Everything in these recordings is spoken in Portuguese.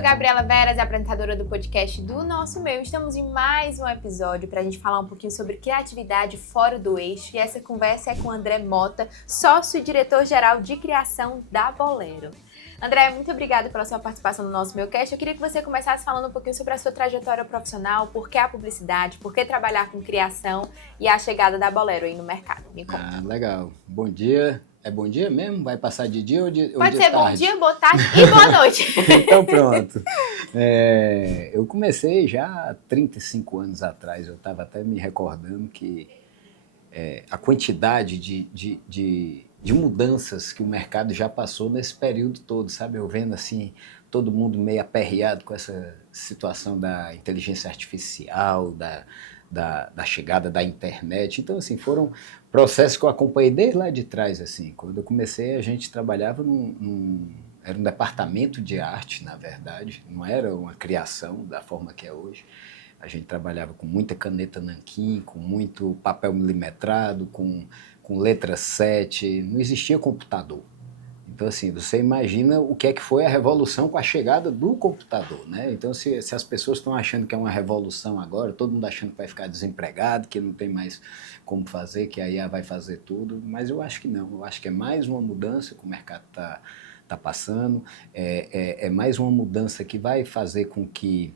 sou Gabriela Veras, apresentadora do podcast do Nosso Meio. Estamos em mais um episódio para a gente falar um pouquinho sobre criatividade fora do eixo. E essa conversa é com André Mota, sócio e diretor-geral de criação da Bolero. André, muito obrigada pela sua participação no Nosso Meucast. Eu queria que você começasse falando um pouquinho sobre a sua trajetória profissional, por que a publicidade, por que trabalhar com criação e a chegada da Bolero aí no mercado. Me conta. Legal. Bom dia. É bom dia mesmo? Vai passar de dia ou de tarde? Pode ser bom dia, boa tarde e boa noite. Então pronto. Eu comecei já há 35 anos atrás. Eu estava até me recordando que a quantidade de mudanças que o mercado já passou nesse período todo, sabe? Eu vendo assim, todo mundo meio aperreado com essa situação da inteligência artificial, da chegada da internet. Então, assim, foram processos que eu acompanhei desde lá de trás, assim. Quando eu comecei, a gente trabalhava era um departamento de arte, na verdade, não era uma criação da forma que é hoje. A gente trabalhava com muita caneta nanquim, com muito papel milimetrado, com letra 7, não existia computador. Então, assim, você imagina o que é que foi a revolução com a chegada do computador, né? Então, se as pessoas estão achando que é uma revolução agora, todo mundo achando que vai ficar desempregado, que não tem mais como fazer, que a IA vai fazer tudo, mas eu acho que não. Eu acho que é mais uma mudança que o mercado tá passando, é mais uma mudança que vai fazer com que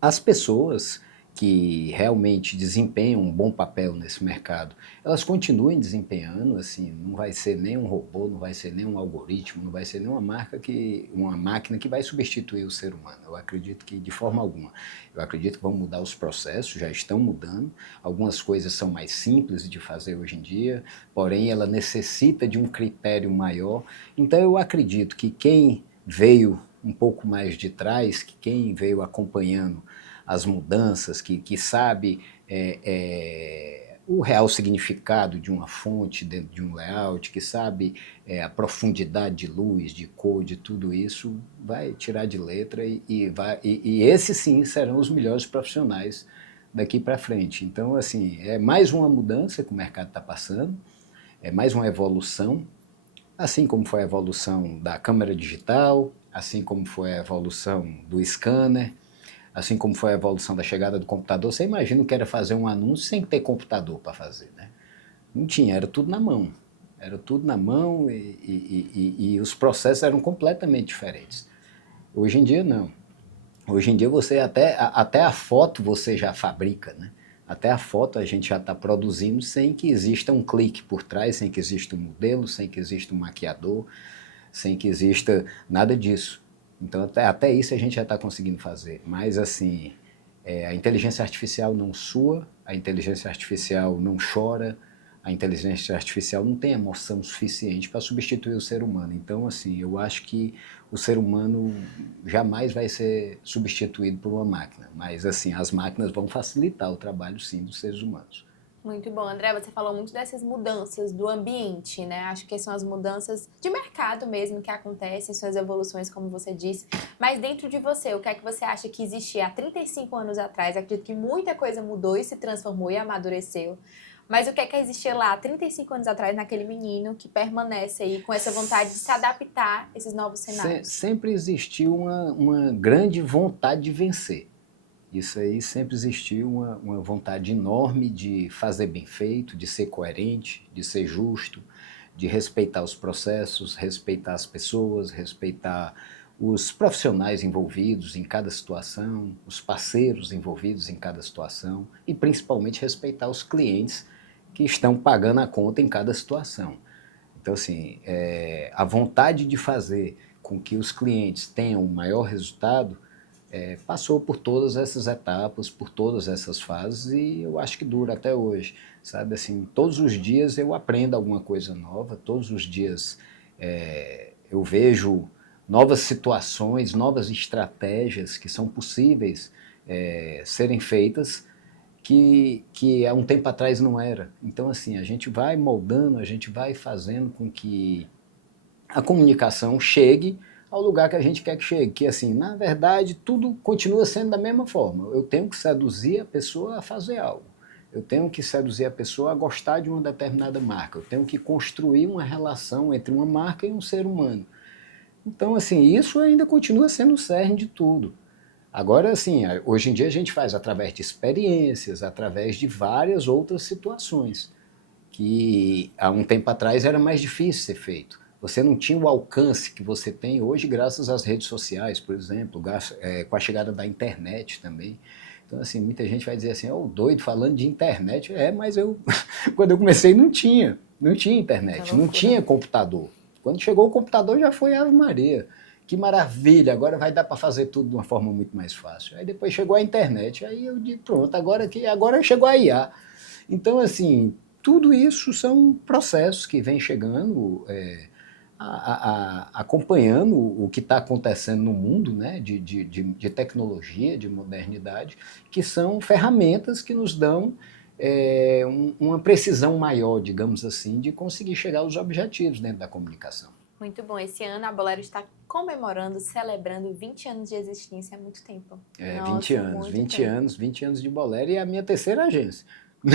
as pessoas que realmente desempenham um bom papel nesse mercado, elas continuem desempenhando, assim, não vai ser nem um robô, não vai ser nem um algoritmo, não vai ser nem uma máquina que vai substituir o ser humano. Eu acredito que de forma alguma. Eu acredito que vão mudar os processos, já estão mudando, algumas coisas são mais simples de fazer hoje em dia, porém ela necessita de um critério maior. Então eu acredito que quem veio um pouco mais de trás, que quem veio acompanhando as mudanças, que sabe o real significado de uma fonte dentro de um layout, que sabe a profundidade de luz, de cor, de tudo isso, vai tirar de letra e esses sim serão os melhores profissionais daqui para frente. Então, assim, é mais uma mudança que o mercado está passando, é mais uma evolução, assim como foi a evolução da câmera digital, assim como foi a evolução do scanner, assim como foi a evolução da chegada do computador. Você imagina o que era fazer um anúncio sem ter computador para fazer, né? Não tinha, era tudo na mão. Era tudo na mão e os processos eram completamente diferentes. Hoje em dia, não. Hoje em dia, você até a foto você já fabrica, né? Até a foto a gente já está produzindo sem que exista um clique por trás, sem que exista um modelo, sem que exista um maquiador, sem que exista nada disso. Então, até isso a gente já está conseguindo fazer. Mas, assim, a inteligência artificial não sua, a inteligência artificial não chora, a inteligência artificial não tem emoção suficiente para substituir o ser humano. Então, assim, eu acho que o ser humano jamais vai ser substituído por uma máquina. Mas, assim, as máquinas vão facilitar o trabalho, sim, dos seres humanos. Muito bom, André, você falou muito dessas mudanças do ambiente, né? Acho que são as mudanças de mercado mesmo que acontecem, suas evoluções, como você disse. Mas dentro de você, o que é que você acha que existia há 35 anos atrás? Acredito que muita coisa mudou e se transformou e amadureceu. Mas o que é que existia lá há 35 anos atrás naquele menino que permanece aí com essa vontade de se adaptar a esses novos cenários? Sempre existiu uma grande vontade de vencer. Isso aí sempre existiu uma vontade enorme de fazer bem feito, de ser coerente, de ser justo, de respeitar os processos, respeitar as pessoas, respeitar os profissionais envolvidos em cada situação, os parceiros envolvidos em cada situação e principalmente respeitar os clientes que estão pagando a conta em cada situação. Então, assim, a vontade de fazer com que os clientes tenham o maior resultado passou por todas essas etapas, por todas essas fases e eu acho que dura até hoje, sabe? Assim, todos os dias eu aprendo alguma coisa nova, todos os dias eu vejo novas situações, novas estratégias que são possíveis serem feitas que há um tempo atrás não era. Então, assim, a gente vai moldando, a gente vai fazendo com que a comunicação chegue ao lugar que a gente quer que chegue, que assim, na verdade, tudo continua sendo da mesma forma. Eu tenho que seduzir a pessoa a fazer algo. Eu tenho que seduzir a pessoa a gostar de uma determinada marca. Eu tenho que construir uma relação entre uma marca e um ser humano. Então, assim, isso ainda continua sendo o cerne de tudo. Agora, assim, hoje em dia a gente faz através de experiências, através de várias outras situações, que há um tempo atrás era mais difícil ser feito. Você não tinha o alcance que você tem hoje graças às redes sociais, por exemplo, com a chegada da internet também. Então, assim, muita gente vai dizer assim, ô, doido, falando de internet. Mas eu, quando eu comecei, não tinha internet, não tinha computador. Quando chegou o computador, já foi Ave Maria. Que maravilha, agora vai dar para fazer tudo de uma forma muito mais fácil. Aí depois chegou a internet, aí eu digo, pronto, agora chegou a IA. Então, assim, tudo isso são processos que vêm chegando, acompanhando o que está acontecendo no mundo, né, de tecnologia, de modernidade, que são ferramentas que nos dão uma precisão maior, digamos assim, de conseguir chegar aos objetivos dentro da comunicação. Muito bom. Esse ano a Bolero está comemorando, celebrando 20 anos de existência há muito tempo. Nossa, 20 anos, 20 anos de Bolero e a minha terceira agência. E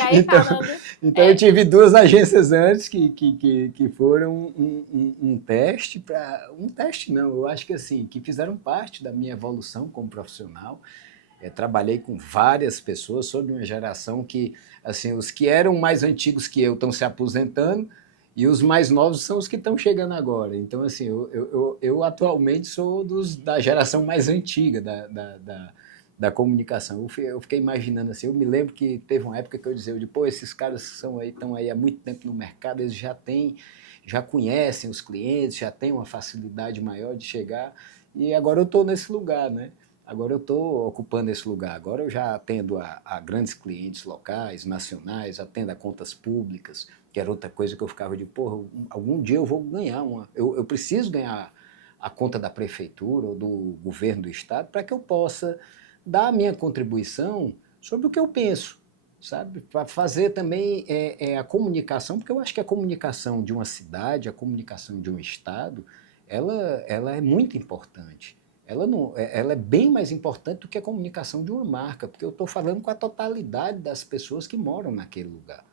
aí, então, falando... Então eu tive 2 agências antes que foram um teste para... Um teste não, eu acho que assim, que fizeram parte da minha evolução como profissional. Trabalhei com várias pessoas, sou de uma geração que, assim, os que eram mais antigos que eu estão se aposentando e os mais novos são os que estão chegando agora. Então, assim, eu atualmente sou da geração mais antiga da comunicação. Eu fiquei imaginando assim, eu me lembro que teve uma época que eu dizia, pô, esses caras estão aí há muito tempo no mercado, eles já conhecem os clientes, já têm uma facilidade maior de chegar, e agora eu estou nesse lugar, né? Agora eu estou ocupando esse lugar. Agora eu já atendo a grandes clientes locais, nacionais, atendo a contas públicas, que era outra coisa que eu ficava de, porra, algum dia eu vou ganhar eu preciso ganhar a conta da prefeitura ou do governo do estado para que eu possa dar a minha contribuição sobre o que eu penso, sabe? Para fazer também a comunicação, porque eu acho que a comunicação de uma cidade, a comunicação de um estado, ela é muito importante. Ela é bem mais importante do que a comunicação de uma marca, porque eu estou falando com a totalidade das pessoas que moram naquele lugar.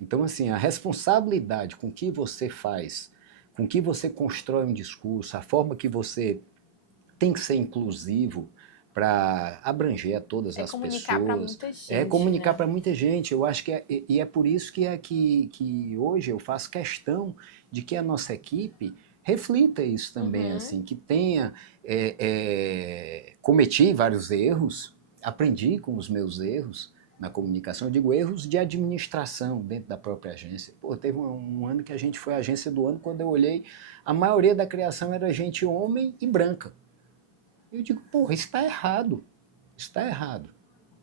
Então, assim, a responsabilidade com que você faz, com que você constrói um discurso, a forma que você tem que ser inclusivo para abranger a todas as pessoas. É comunicar para muita gente. É comunicar para muita gente. Eu acho que é por isso que hoje eu faço questão de que a nossa equipe reflita isso também, assim, que tenha... cometi vários erros, aprendi com os meus erros na comunicação, eu digo erros de administração dentro da própria agência. Pô, teve um ano que a gente foi a agência do ano, quando eu olhei, a maioria da criação era gente homem e branca. Eu digo, porra, isso está errado, isso está errado.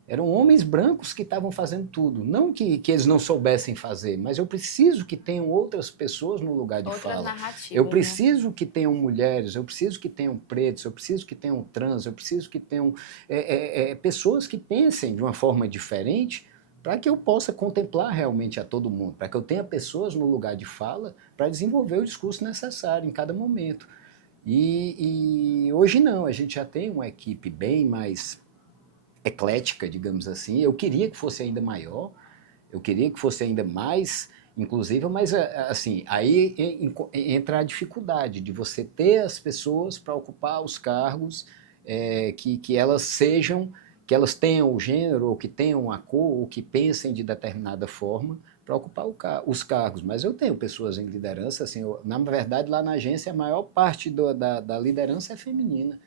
Eram homens brancos que estavam fazendo tudo. Não que eles não soubessem fazer, mas eu preciso que tenham outras pessoas no lugar de fala. Eu preciso que tenham mulheres, eu preciso que tenham pretos, eu preciso que tenham trans, eu preciso que tenham pessoas que pensem de uma forma diferente para que eu possa contemplar realmente a todo mundo, para que eu tenha pessoas no lugar de fala para desenvolver o discurso necessário em cada momento. E hoje não, a gente já tem uma equipe bem mais eclética, digamos assim. Eu queria que fosse ainda maior, eu queria que fosse ainda mais inclusiva, mas assim, aí entra a dificuldade de você ter as pessoas para ocupar os cargos que elas sejam, que elas tenham o gênero, ou que tenham a cor, ou que pensem de determinada forma para ocupar os cargos. Mas eu tenho pessoas em liderança, assim, na verdade lá na agência a maior parte da liderança é feminina.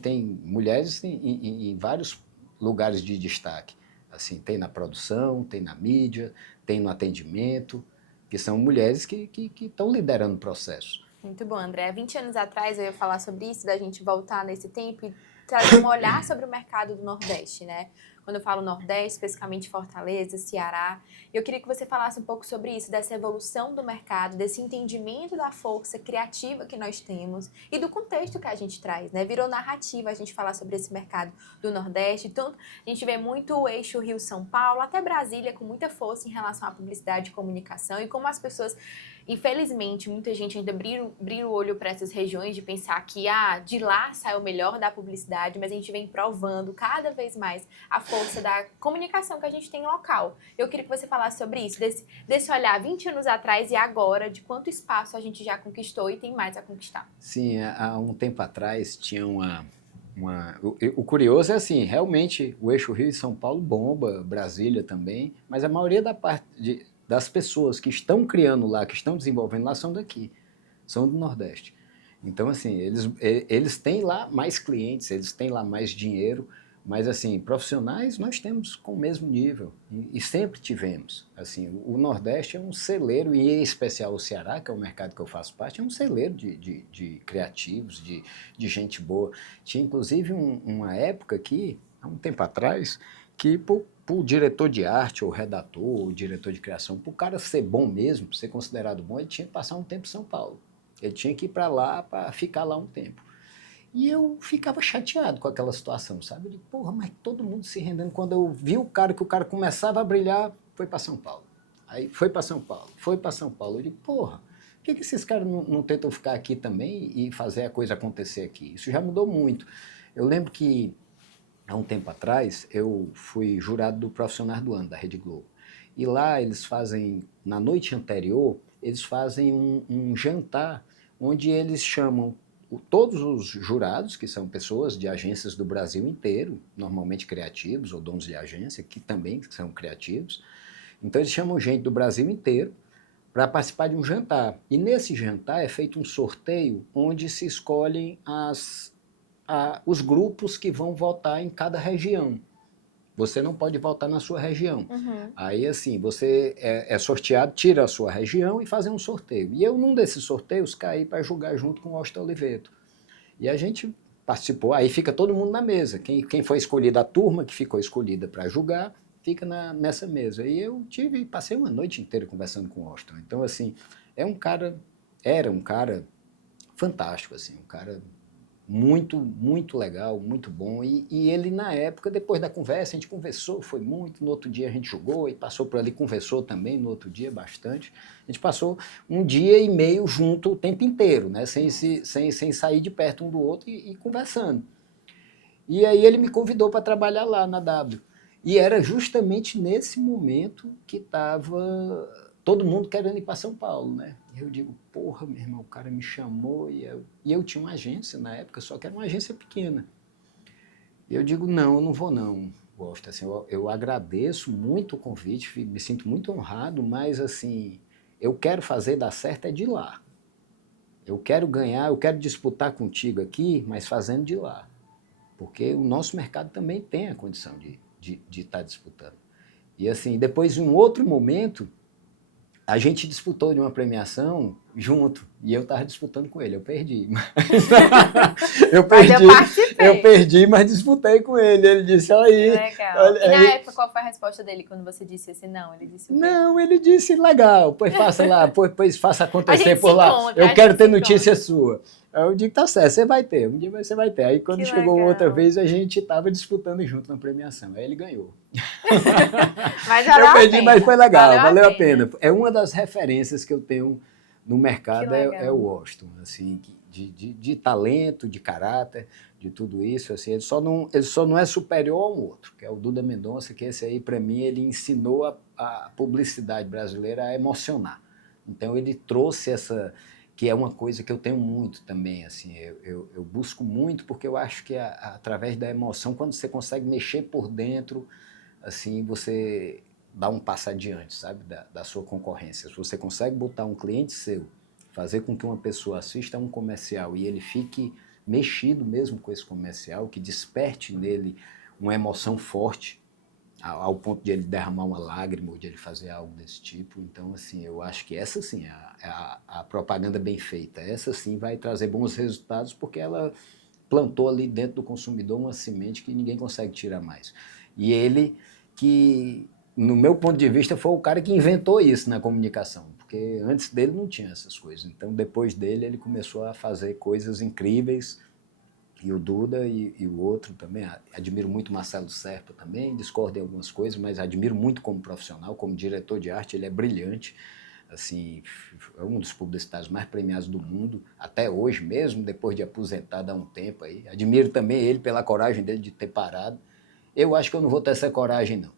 Tem mulheres em vários lugares de destaque. Assim, tem na produção, tem na mídia, tem no atendimento, que são mulheres que estão liderando o processo. Muito bom, André. 20 anos atrás eu ia falar sobre isso, da gente voltar nesse tempo e trazer um olhar sobre o mercado do Nordeste, né? Quando eu falo Nordeste, especificamente Fortaleza, Ceará, eu queria que você falasse um pouco sobre isso, dessa evolução do mercado, desse entendimento da força criativa que nós temos e do contexto que a gente traz, né? Virou narrativa a gente falar sobre esse mercado do Nordeste. Então, a gente vê muito o eixo Rio-São Paulo, até Brasília, com muita força em relação à publicidade e comunicação e como as pessoas... Infelizmente, muita gente ainda brilha o olho para essas regiões de pensar que de lá sai o melhor da publicidade, mas a gente vem provando cada vez mais a força força da comunicação que a gente tem local. Eu queria que você falasse sobre isso, desse olhar 20 anos atrás e agora, de quanto espaço a gente já conquistou e tem mais a conquistar. Sim, há um tempo atrás tinha o curioso é assim, realmente o eixo Rio e São Paulo bomba, Brasília também, mas a maioria das pessoas que estão criando lá, que estão desenvolvendo lá, são daqui, são do Nordeste. Então, assim, eles têm lá mais clientes, eles têm lá mais dinheiro, mas, assim, profissionais nós temos com o mesmo nível e sempre tivemos. Assim, o Nordeste é um celeiro, e em especial o Ceará, que é o mercado que eu faço parte, é um celeiro de criativos, de gente boa. Tinha, inclusive, uma época aqui, há um tempo atrás, que para o diretor de arte, ou redator, ou diretor de criação, para o cara ser bom mesmo, para ser considerado bom, ele tinha que passar um tempo em São Paulo. Ele tinha que ir para lá para ficar lá um tempo. E eu ficava chateado com aquela situação, sabe? Eu digo, porra, mas todo mundo se rendendo. Quando eu vi que o cara começava a brilhar, foi para São Paulo. Aí foi para São Paulo, foi para São Paulo. Eu digo, porra, por que esses caras não tentam ficar aqui também e fazer a coisa acontecer aqui? Isso já mudou muito. Eu lembro que, há um tempo atrás, eu fui jurado do Profissional do Ano, da Rede Globo. E lá eles fazem, na noite anterior, eles fazem um jantar onde eles chamam todos os jurados, que são pessoas de agências do Brasil inteiro, normalmente criativos ou donos de agência, que também são criativos. Então eles chamam gente do Brasil inteiro para participar de um jantar. E nesse jantar é feito um sorteio onde se escolhem os grupos que vão votar em cada região. Você não pode votar na sua região. Uhum. Aí, assim, você é sorteado, tira a sua região e fazem um sorteio. E eu, num desses sorteios, caí para julgar junto com o Austin Oliveto. E a gente participou, aí fica todo mundo na mesa. Quem foi escolhida, a turma que ficou escolhida para julgar, fica nessa mesa. E eu passei uma noite inteira conversando com o Austin. Então, assim, era um cara fantástico, assim, um cara muito, muito legal, muito bom. E ele, na época, depois da conversa, a gente conversou, foi muito. No outro dia a gente jogou e passou por ali, conversou também no outro dia bastante. A gente passou um dia e meio junto o tempo inteiro, né? Sem sair de perto um do outro e conversando. E aí ele me convidou para trabalhar lá na W. E era justamente nesse momento que estava todo mundo querendo ir para São Paulo, né? E eu digo, porra, meu irmão, o cara me chamou e eu tinha uma agência na época, só que era uma agência pequena. E eu digo, não, eu não vou não, Gosto. Assim, eu agradeço muito o convite, me sinto muito honrado, mas assim, eu quero fazer dar certo é de lá. Eu quero ganhar, eu quero disputar contigo aqui, mas fazendo de lá. Porque o nosso mercado também tem a condição de estar disputando. E assim, depois em um outro momento, a gente disputou de uma premiação junto, e eu estava disputando com ele, eu perdi. Eu perdi, mas disputei com ele. Ele disse, olha aí. Legal. Olha, e na época, qual foi a resposta dele quando você disse assim, não? Ele disse o quê? Não, ele disse, legal, pois faça lá, pois faça acontecer por lá. Eu a quero ter gente notícia sua. Aí eu digo, tá certo, você vai ter, um dia você vai ter. Aí quando Que chegou legal. outra vez, a gente estava disputando junto na premiação. Aí ele ganhou. Mas eu perdi, mas foi legal, valeu a pena. pena. É uma das referências que eu tenho no mercado, é o Washington, assim, de talento, de caráter, de tudo isso. Assim, ele só não é superior ao outro, que é o Duda Mendonça, que esse aí, para mim, ele ensinou a publicidade brasileira a emocionar. Então, ele trouxe essa, que é uma coisa que eu tenho muito também, assim, eu busco muito, porque eu acho que através da emoção, quando você consegue mexer por dentro, assim, você dá um passo adiante, sabe, da sua concorrência. Se você consegue botar um cliente seu, fazer com que uma pessoa assista a um comercial e ele fique mexido mesmo com esse comercial, que desperte nele uma emoção forte, ao ponto de ele derramar uma lágrima ou de ele fazer algo desse tipo. Então, assim, eu acho que essa sim é a propaganda bem feita. Essa sim vai trazer bons resultados, porque ela plantou ali dentro do consumidor uma semente que ninguém consegue tirar mais. E ele que, no meu ponto de vista, foi o cara que inventou isso na comunicação, porque antes dele não tinha essas coisas. Então, depois dele, ele começou a fazer coisas incríveis, e o Duda e o outro também. Admiro muito o Marcelo Serpa também, discordo em algumas coisas, mas admiro muito como profissional, como diretor de arte, ele é brilhante. Assim, é um dos publicitários mais premiados do mundo, até hoje mesmo, depois de aposentado há um tempo aí. Admiro também ele pela coragem dele de ter parado. Eu acho que eu não vou ter essa coragem, não.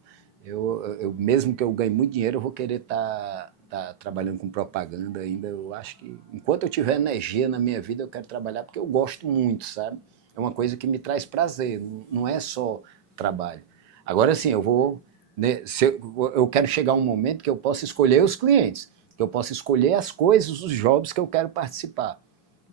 Mesmo que eu ganhe muito dinheiro, eu vou querer estar trabalhando com propaganda ainda. Eu acho que, enquanto eu tiver energia na minha vida, eu quero trabalhar porque eu gosto muito, sabe? É uma coisa que me traz prazer, não é só trabalho. Agora, sim, eu quero chegar a um momento que eu possa escolher os clientes, que eu possa escolher as coisas, os jobs que eu quero participar.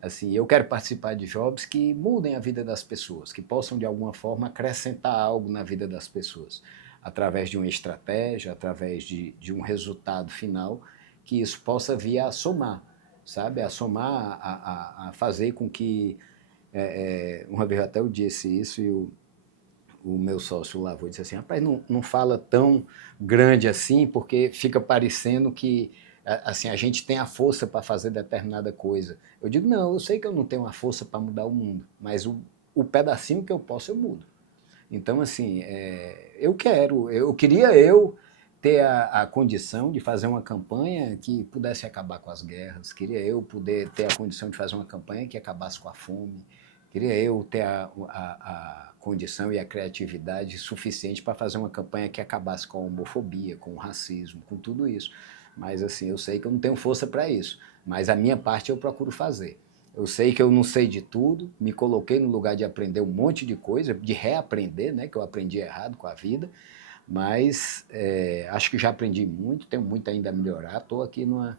Assim, eu quero participar de jobs que mudem a vida das pessoas, que possam, de alguma forma, acrescentar algo na vida das pessoas, através de uma estratégia, através de um resultado final, que isso possa vir a somar, sabe? A somar, a fazer com que... uma vez até eu disse isso e o meu sócio lá disse assim, rapaz, não fala tão grande assim, porque fica parecendo que assim, a gente tem a força para fazer determinada coisa. Eu digo, não, eu sei que eu não tenho a força para mudar o mundo, mas o pedacinho que eu posso, eu mudo. Então, assim, eu queria ter a condição de fazer uma campanha que pudesse acabar com as guerras, queria eu poder ter a condição de fazer uma campanha que acabasse com a fome, queria eu ter a condição e a criatividade suficiente para fazer uma campanha que acabasse com a homofobia, com o racismo, com tudo isso. Mas, assim, eu sei que eu não tenho força para isso, mas a minha parte eu procuro fazer. Eu sei que eu não sei de tudo, me coloquei no lugar de aprender um monte de coisa, de reaprender, né, que eu aprendi errado com a vida, mas acho que já aprendi muito, tenho muito ainda a melhorar, estou aqui numa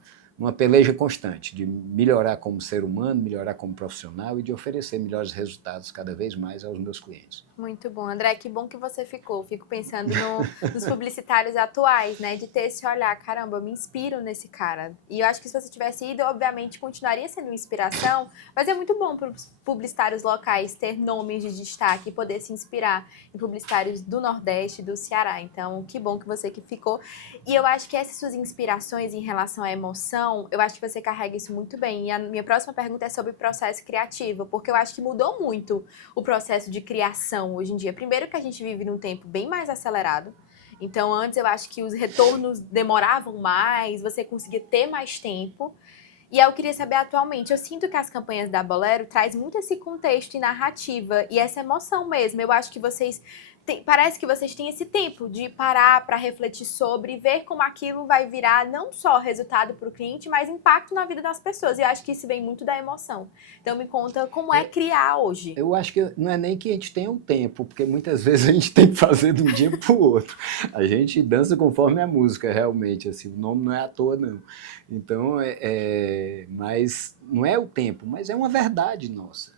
peleja constante de melhorar como ser humano, melhorar como profissional e de oferecer melhores resultados cada vez mais aos meus clientes. Muito bom, André, que bom que você ficou. Fico pensando nos publicitários atuais, né? De ter esse olhar, caramba, eu me inspiro nesse cara. E eu acho que se você tivesse ido, obviamente, continuaria sendo uma inspiração, mas é muito bom para os publicitários locais ter nomes de destaque e poder se inspirar em publicitários do Nordeste, do Ceará. Então, que bom que você que ficou. E eu acho que essas suas inspirações em relação à emoção, eu acho que você carrega isso muito bem. E a minha próxima pergunta é sobre o processo criativo, porque eu acho que mudou muito o processo de criação hoje em dia. Primeiro que a gente vive num tempo bem mais acelerado. Então, antes eu acho que os retornos demoravam mais, você conseguia ter mais tempo. E eu queria saber atualmente, eu sinto que as campanhas da Bolero traz muito esse contexto e narrativa e essa emoção mesmo. Eu acho que parece que vocês têm esse tempo de parar para refletir sobre e ver como aquilo vai virar não só resultado para o cliente, mas impacto na vida das pessoas. E eu acho que isso vem muito da emoção. Então me conta como é criar hoje. Eu acho que não é nem que a gente tenha um tempo, porque muitas vezes a gente tem que fazer de um dia para o outro. A gente dança conforme a música, realmente, assim, o nome não é à toa, não. Então, mas não é o tempo, mas é uma verdade nossa.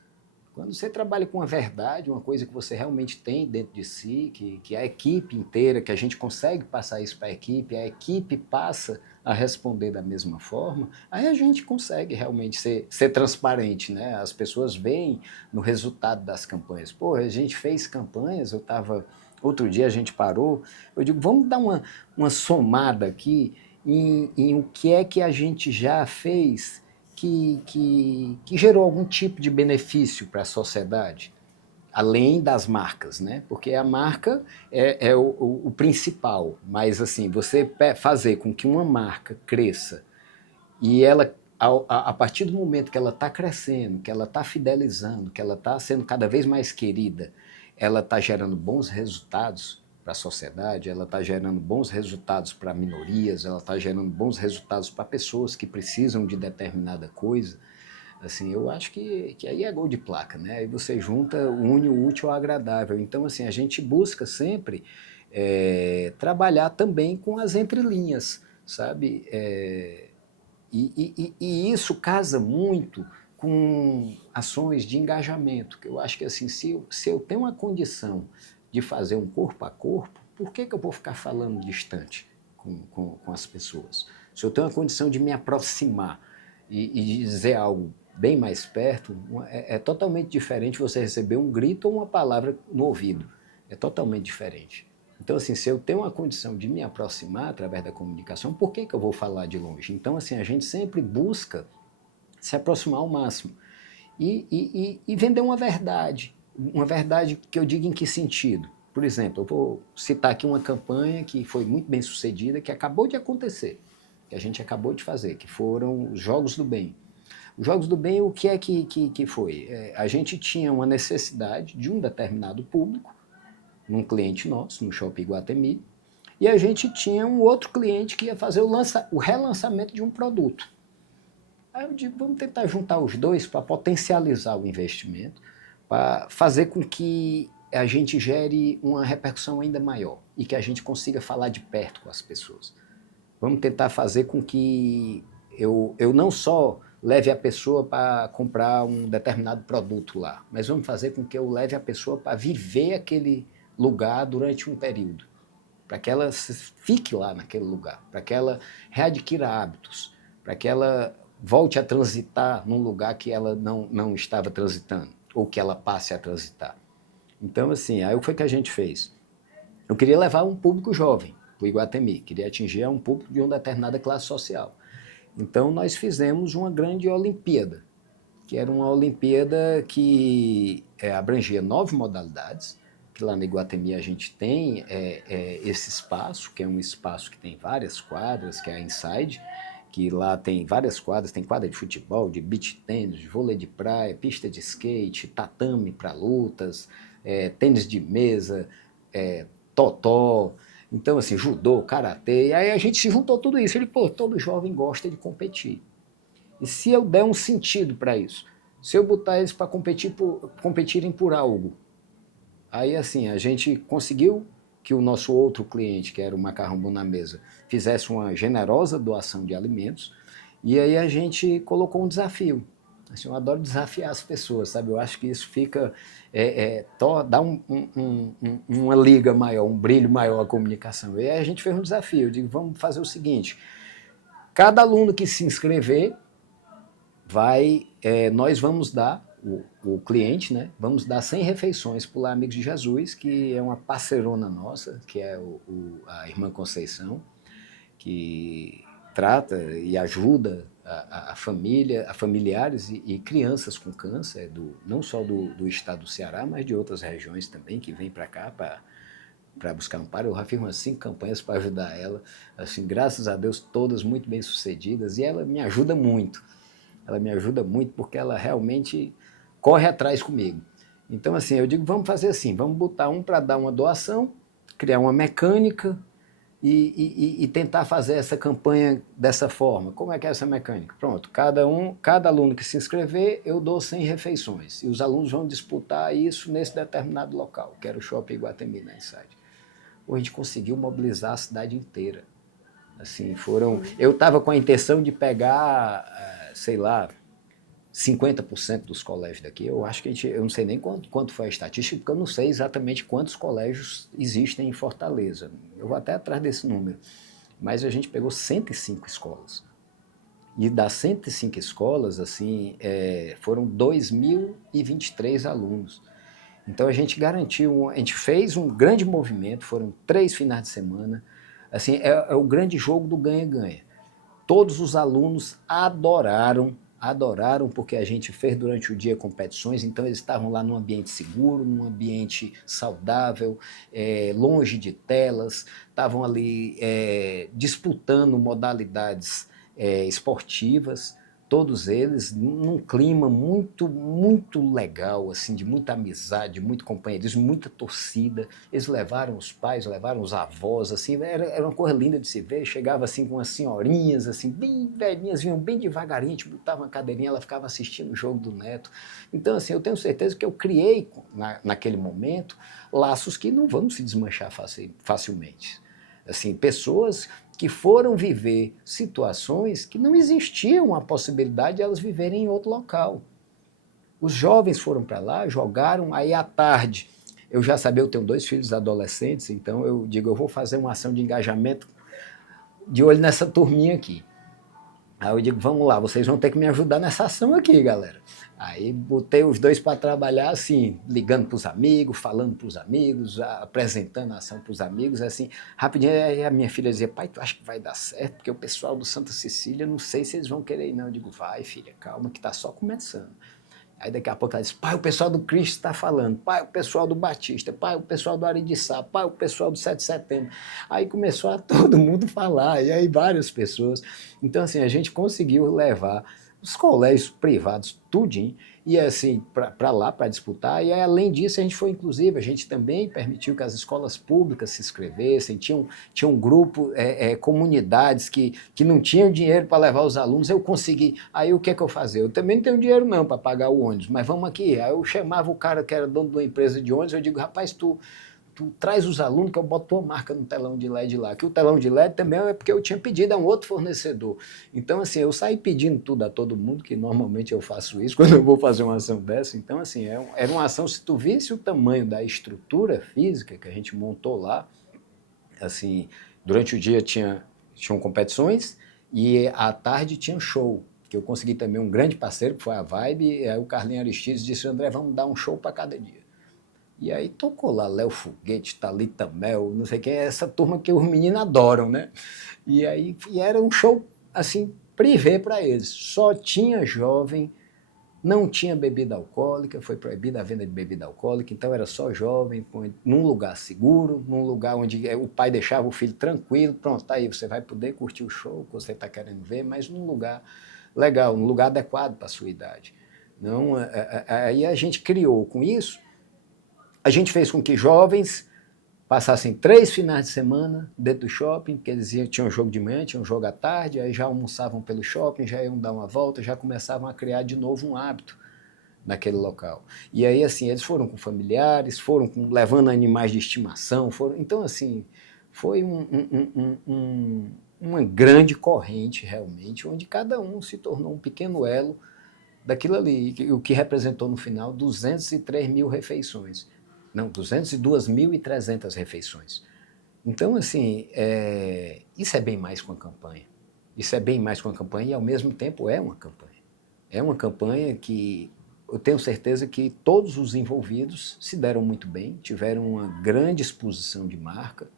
Quando você trabalha com uma verdade, uma coisa que você realmente tem dentro de si, que a equipe inteira, que a gente consegue passar isso para a equipe passa a responder da mesma forma, aí a gente consegue realmente ser transparente, né? As pessoas veem no resultado das campanhas. Pô, a gente fez campanhas, outro dia a gente parou, eu digo, vamos dar uma somada aqui em o que é que a gente já fez que gerou algum tipo de benefício para a sociedade, além das marcas, né? Porque a marca é o principal, mas assim, você fazer com que uma marca cresça e ela, a partir do momento que ela está crescendo, que ela está fidelizando, que ela está sendo cada vez mais querida, ela está gerando bons resultados para a sociedade, ela está gerando bons resultados para minorias, ela está gerando bons resultados para pessoas que precisam de determinada coisa. Assim, eu acho que aí é gol de placa, né? Aí você junta, une o útil ao agradável. Então, assim, a gente busca sempre trabalhar também com as entrelinhas, sabe? E isso casa muito com ações de engajamento, que eu acho que assim, se eu tenho uma condição de fazer um corpo a corpo, por que eu vou ficar falando distante com as pessoas? Se eu tenho a condição de me aproximar e dizer algo bem mais perto, é totalmente diferente você receber um grito ou uma palavra no ouvido. É totalmente diferente. Então, assim, se eu tenho uma condição de me aproximar através da comunicação, por que eu vou falar de longe? Então, assim, a gente sempre busca se aproximar ao máximo e vender uma verdade que eu diga em que sentido. Por exemplo, eu vou citar aqui uma campanha que foi muito bem sucedida, que acabou de acontecer, que a gente acabou de fazer, que foram os Jogos do Bem. Os Jogos do Bem, o que que foi? A gente tinha uma necessidade de um determinado público num cliente nosso, no Shopping Iguatemi, e a gente tinha um outro cliente que ia fazer o relançamento de um produto. Aí eu digo, vamos tentar juntar os dois para potencializar o investimento, para fazer com que a gente gere uma repercussão ainda maior e que a gente consiga falar de perto com as pessoas. Vamos tentar fazer com que eu não só leve a pessoa para comprar um determinado produto lá, mas vamos fazer com que eu leve a pessoa para viver aquele lugar durante um período, para que ela fique lá naquele lugar, para que ela readquira hábitos, para que ela volte a transitar num lugar que ela não estava transitando, ou que ela passe a transitar. Então, assim, aí o que foi que a gente fez? Eu queria levar um público jovem para o Iguatemi, queria atingir um público de uma determinada classe social. Então, nós fizemos uma grande Olimpíada, que era uma Olimpíada que abrangia 9 modalidades, que lá no Iguatemi a gente tem esse espaço, que é um espaço que tem várias quadras, que é a Inside, que lá tem várias quadras, tem quadra de futebol, de beach tênis, de vôlei de praia, pista de skate, tatame para lutas, tênis de mesa, totó, então assim, judô, karatê, e aí a gente se juntou tudo isso. Ele, todo jovem gosta de competir. E se eu der um sentido para isso, se eu botar eles para competirem por algo, aí assim, a gente conseguiu que o nosso outro cliente, que era o Macarrão Bom na Mesa, fizesse uma generosa doação de alimentos, e aí a gente colocou um desafio. Assim, eu adoro desafiar as pessoas, sabe? Eu acho que isso fica, dá uma liga maior, um brilho maior à comunicação. E aí a gente fez um desafio, eu digo, vamos fazer o seguinte, cada aluno que se inscrever, nós vamos dar, o cliente, né, vamos dar 100 refeições para o Amigos de Jesus, que é uma parceirona nossa, que é a irmã Conceição, que trata e ajuda a família, a familiares e crianças com câncer, não só do estado do Ceará, mas de outras regiões também, que vêm para cá para buscar amparo. Eu já fiz umas 5 campanhas para ajudar ela, assim, graças a Deus, todas muito bem sucedidas, e ela me ajuda muito. Ela me ajuda muito porque ela realmente corre atrás comigo. Então, assim, eu digo, vamos fazer assim, vamos botar um para dar uma doação, criar uma mecânica e tentar fazer essa campanha dessa forma. Como é que é essa mecânica? Pronto, cada aluno que se inscrever, eu dou 100 refeições. E os alunos vão disputar isso nesse determinado local, que era o Shopping Iguatemi na Inside. A gente conseguiu mobilizar a cidade inteira. Assim, eu estava com a intenção de pegar, sei lá, 50% dos colégios daqui. Eu acho que eu não sei nem quanto foi a estatística, porque eu não sei exatamente quantos colégios existem em Fortaleza. Eu vou até atrás desse número. Mas a gente pegou 105 escolas. E das 105 escolas, assim, foram 2.023 alunos. Então a gente a gente fez um grande movimento, foram 3 finais de semana. Assim, é o grande jogo do ganha-ganha. Todos os alunos adoraram porque a gente fez durante o dia competições, então eles estavam lá num ambiente seguro, num ambiente saudável, longe de telas, estavam ali disputando modalidades esportivas, todos eles num clima muito, muito legal, assim, de muita amizade, de muito companheirismo, muita torcida. Eles levaram os pais, levaram os avós, assim, era uma coisa linda de se ver. Chegava assim com umas senhorinhas, assim, bem velhinhas, vinham bem devagarinho, a gente botava uma cadeirinha, ela ficava assistindo o jogo do neto. Então, assim, eu tenho certeza que eu criei, naquele momento, laços que não vão se desmanchar facilmente. Assim, pessoas que foram viver situações que não existiam a possibilidade de elas viverem em outro local. Os jovens foram para lá, jogaram, aí à tarde, eu já sabia, eu tenho 2 filhos adolescentes, então eu digo, eu vou fazer uma ação de engajamento de olho nessa turminha aqui. Aí eu digo, vamos lá, vocês vão ter que me ajudar nessa ação aqui, galera. Aí botei os 2 para trabalhar, assim, ligando para os amigos, falando para os amigos, apresentando a ação para os amigos, assim, rapidinho. Aí a minha filha dizia, pai, tu acha que vai dar certo? Porque o pessoal do Santa Cecília, não sei se eles vão querer ir, não. Eu digo, vai, filha, calma, que tá só começando. Aí daqui a pouco ela diz, pai, o pessoal do Cristo está falando, pai, o pessoal do Batista, pai, o pessoal do Aridiçá, pai, o pessoal do 7 de setembro. Aí começou a todo mundo falar, e aí várias pessoas. Então, assim, a gente conseguiu levar os colégios privados, tudinho, e assim, para lá, para disputar, e além disso, a gente foi, inclusive, a gente também permitiu que as escolas públicas se inscrevessem, tinha um grupo, comunidades que não tinham dinheiro para levar os alunos, eu consegui, aí o que é que eu fazia? Eu também não tenho dinheiro não para pagar o ônibus, mas vamos aqui, aí eu chamava o cara que era dono de uma empresa de ônibus, eu digo, rapaz, tu traz os alunos que eu boto tua marca no telão de LED lá, que o telão de LED também é porque eu tinha pedido a um outro fornecedor. Então, assim, eu saí pedindo tudo a todo mundo, que normalmente eu faço isso quando eu vou fazer uma ação dessa. Então, assim, era uma ação, se tu visse o tamanho da estrutura física que a gente montou lá, assim, durante o dia tinham competições e à tarde tinha show, que eu consegui também um grande parceiro, que foi a Vibe, e aí o Carlinhos Aristides disse, André, vamos dar um show para cada dia. E aí tocou lá Léo Foguete, Thalita Mel, não sei quem, essa turma que os meninos adoram, né? E era um show, assim, privê para eles. Só tinha jovem, não tinha bebida alcoólica, foi proibida a venda de bebida alcoólica, então era só jovem, num lugar seguro, num lugar onde o pai deixava o filho tranquilo, pronto, tá aí, você vai poder curtir o show que você está querendo ver, mas num lugar legal, num lugar adequado para a sua idade. Não, aí a gente criou com isso. A gente fez com que jovens passassem 3 finais de semana dentro do shopping, porque eles tinham um jogo de manhã, tinham um jogo à tarde, aí já almoçavam pelo shopping, já iam dar uma volta, já começavam a criar de novo um hábito naquele local. E aí, assim, eles foram com familiares, levando animais de estimação, então, assim, foi uma grande corrente, realmente, onde cada um se tornou um pequeno elo daquilo ali, o que representou no final 203 mil refeições. Não, 202.300 refeições. Então, assim, isso é bem mais com a campanha. Isso é bem mais com a campanha e, ao mesmo tempo, é uma campanha. É uma campanha que eu tenho certeza que todos os envolvidos se deram muito bem, tiveram uma grande exposição de marca,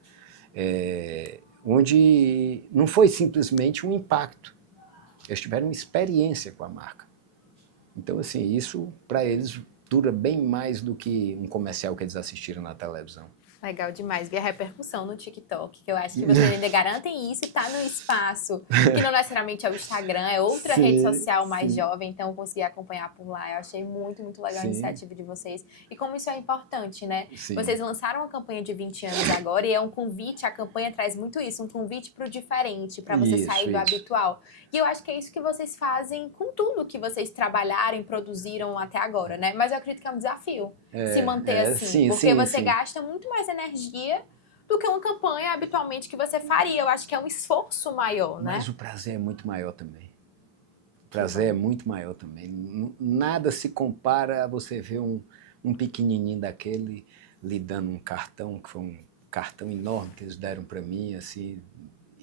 onde não foi simplesmente um impacto, eles tiveram uma experiência com a marca. Então, assim, isso para eles dura bem mais do que um comercial que eles assistiram na televisão. Legal demais ver a repercussão no TikTok, que eu acho que vocês ainda garantem isso e tá num espaço que não necessariamente é o Instagram, é outra rede social mais jovem, então eu consegui acompanhar por lá. Eu achei muito, muito legal a iniciativa de vocês e como isso é importante, né? Sim. Vocês lançaram uma campanha de 20 anos agora e é um convite, a campanha traz muito isso, um convite pro diferente, para você sair do habitual. E eu acho que é isso que vocês fazem com tudo que vocês trabalharam e produziram até agora, né? Mas eu acredito que é um desafio se manter assim, porque você gasta muito mais energia do que uma campanha habitualmente que você faria. Eu acho que é um esforço maior, né? Mas o prazer é muito maior também. O prazer é muito maior também. Nada se compara a você ver um pequenininho daquele lhe dando um cartão, que foi um cartão enorme que eles deram para mim, assim,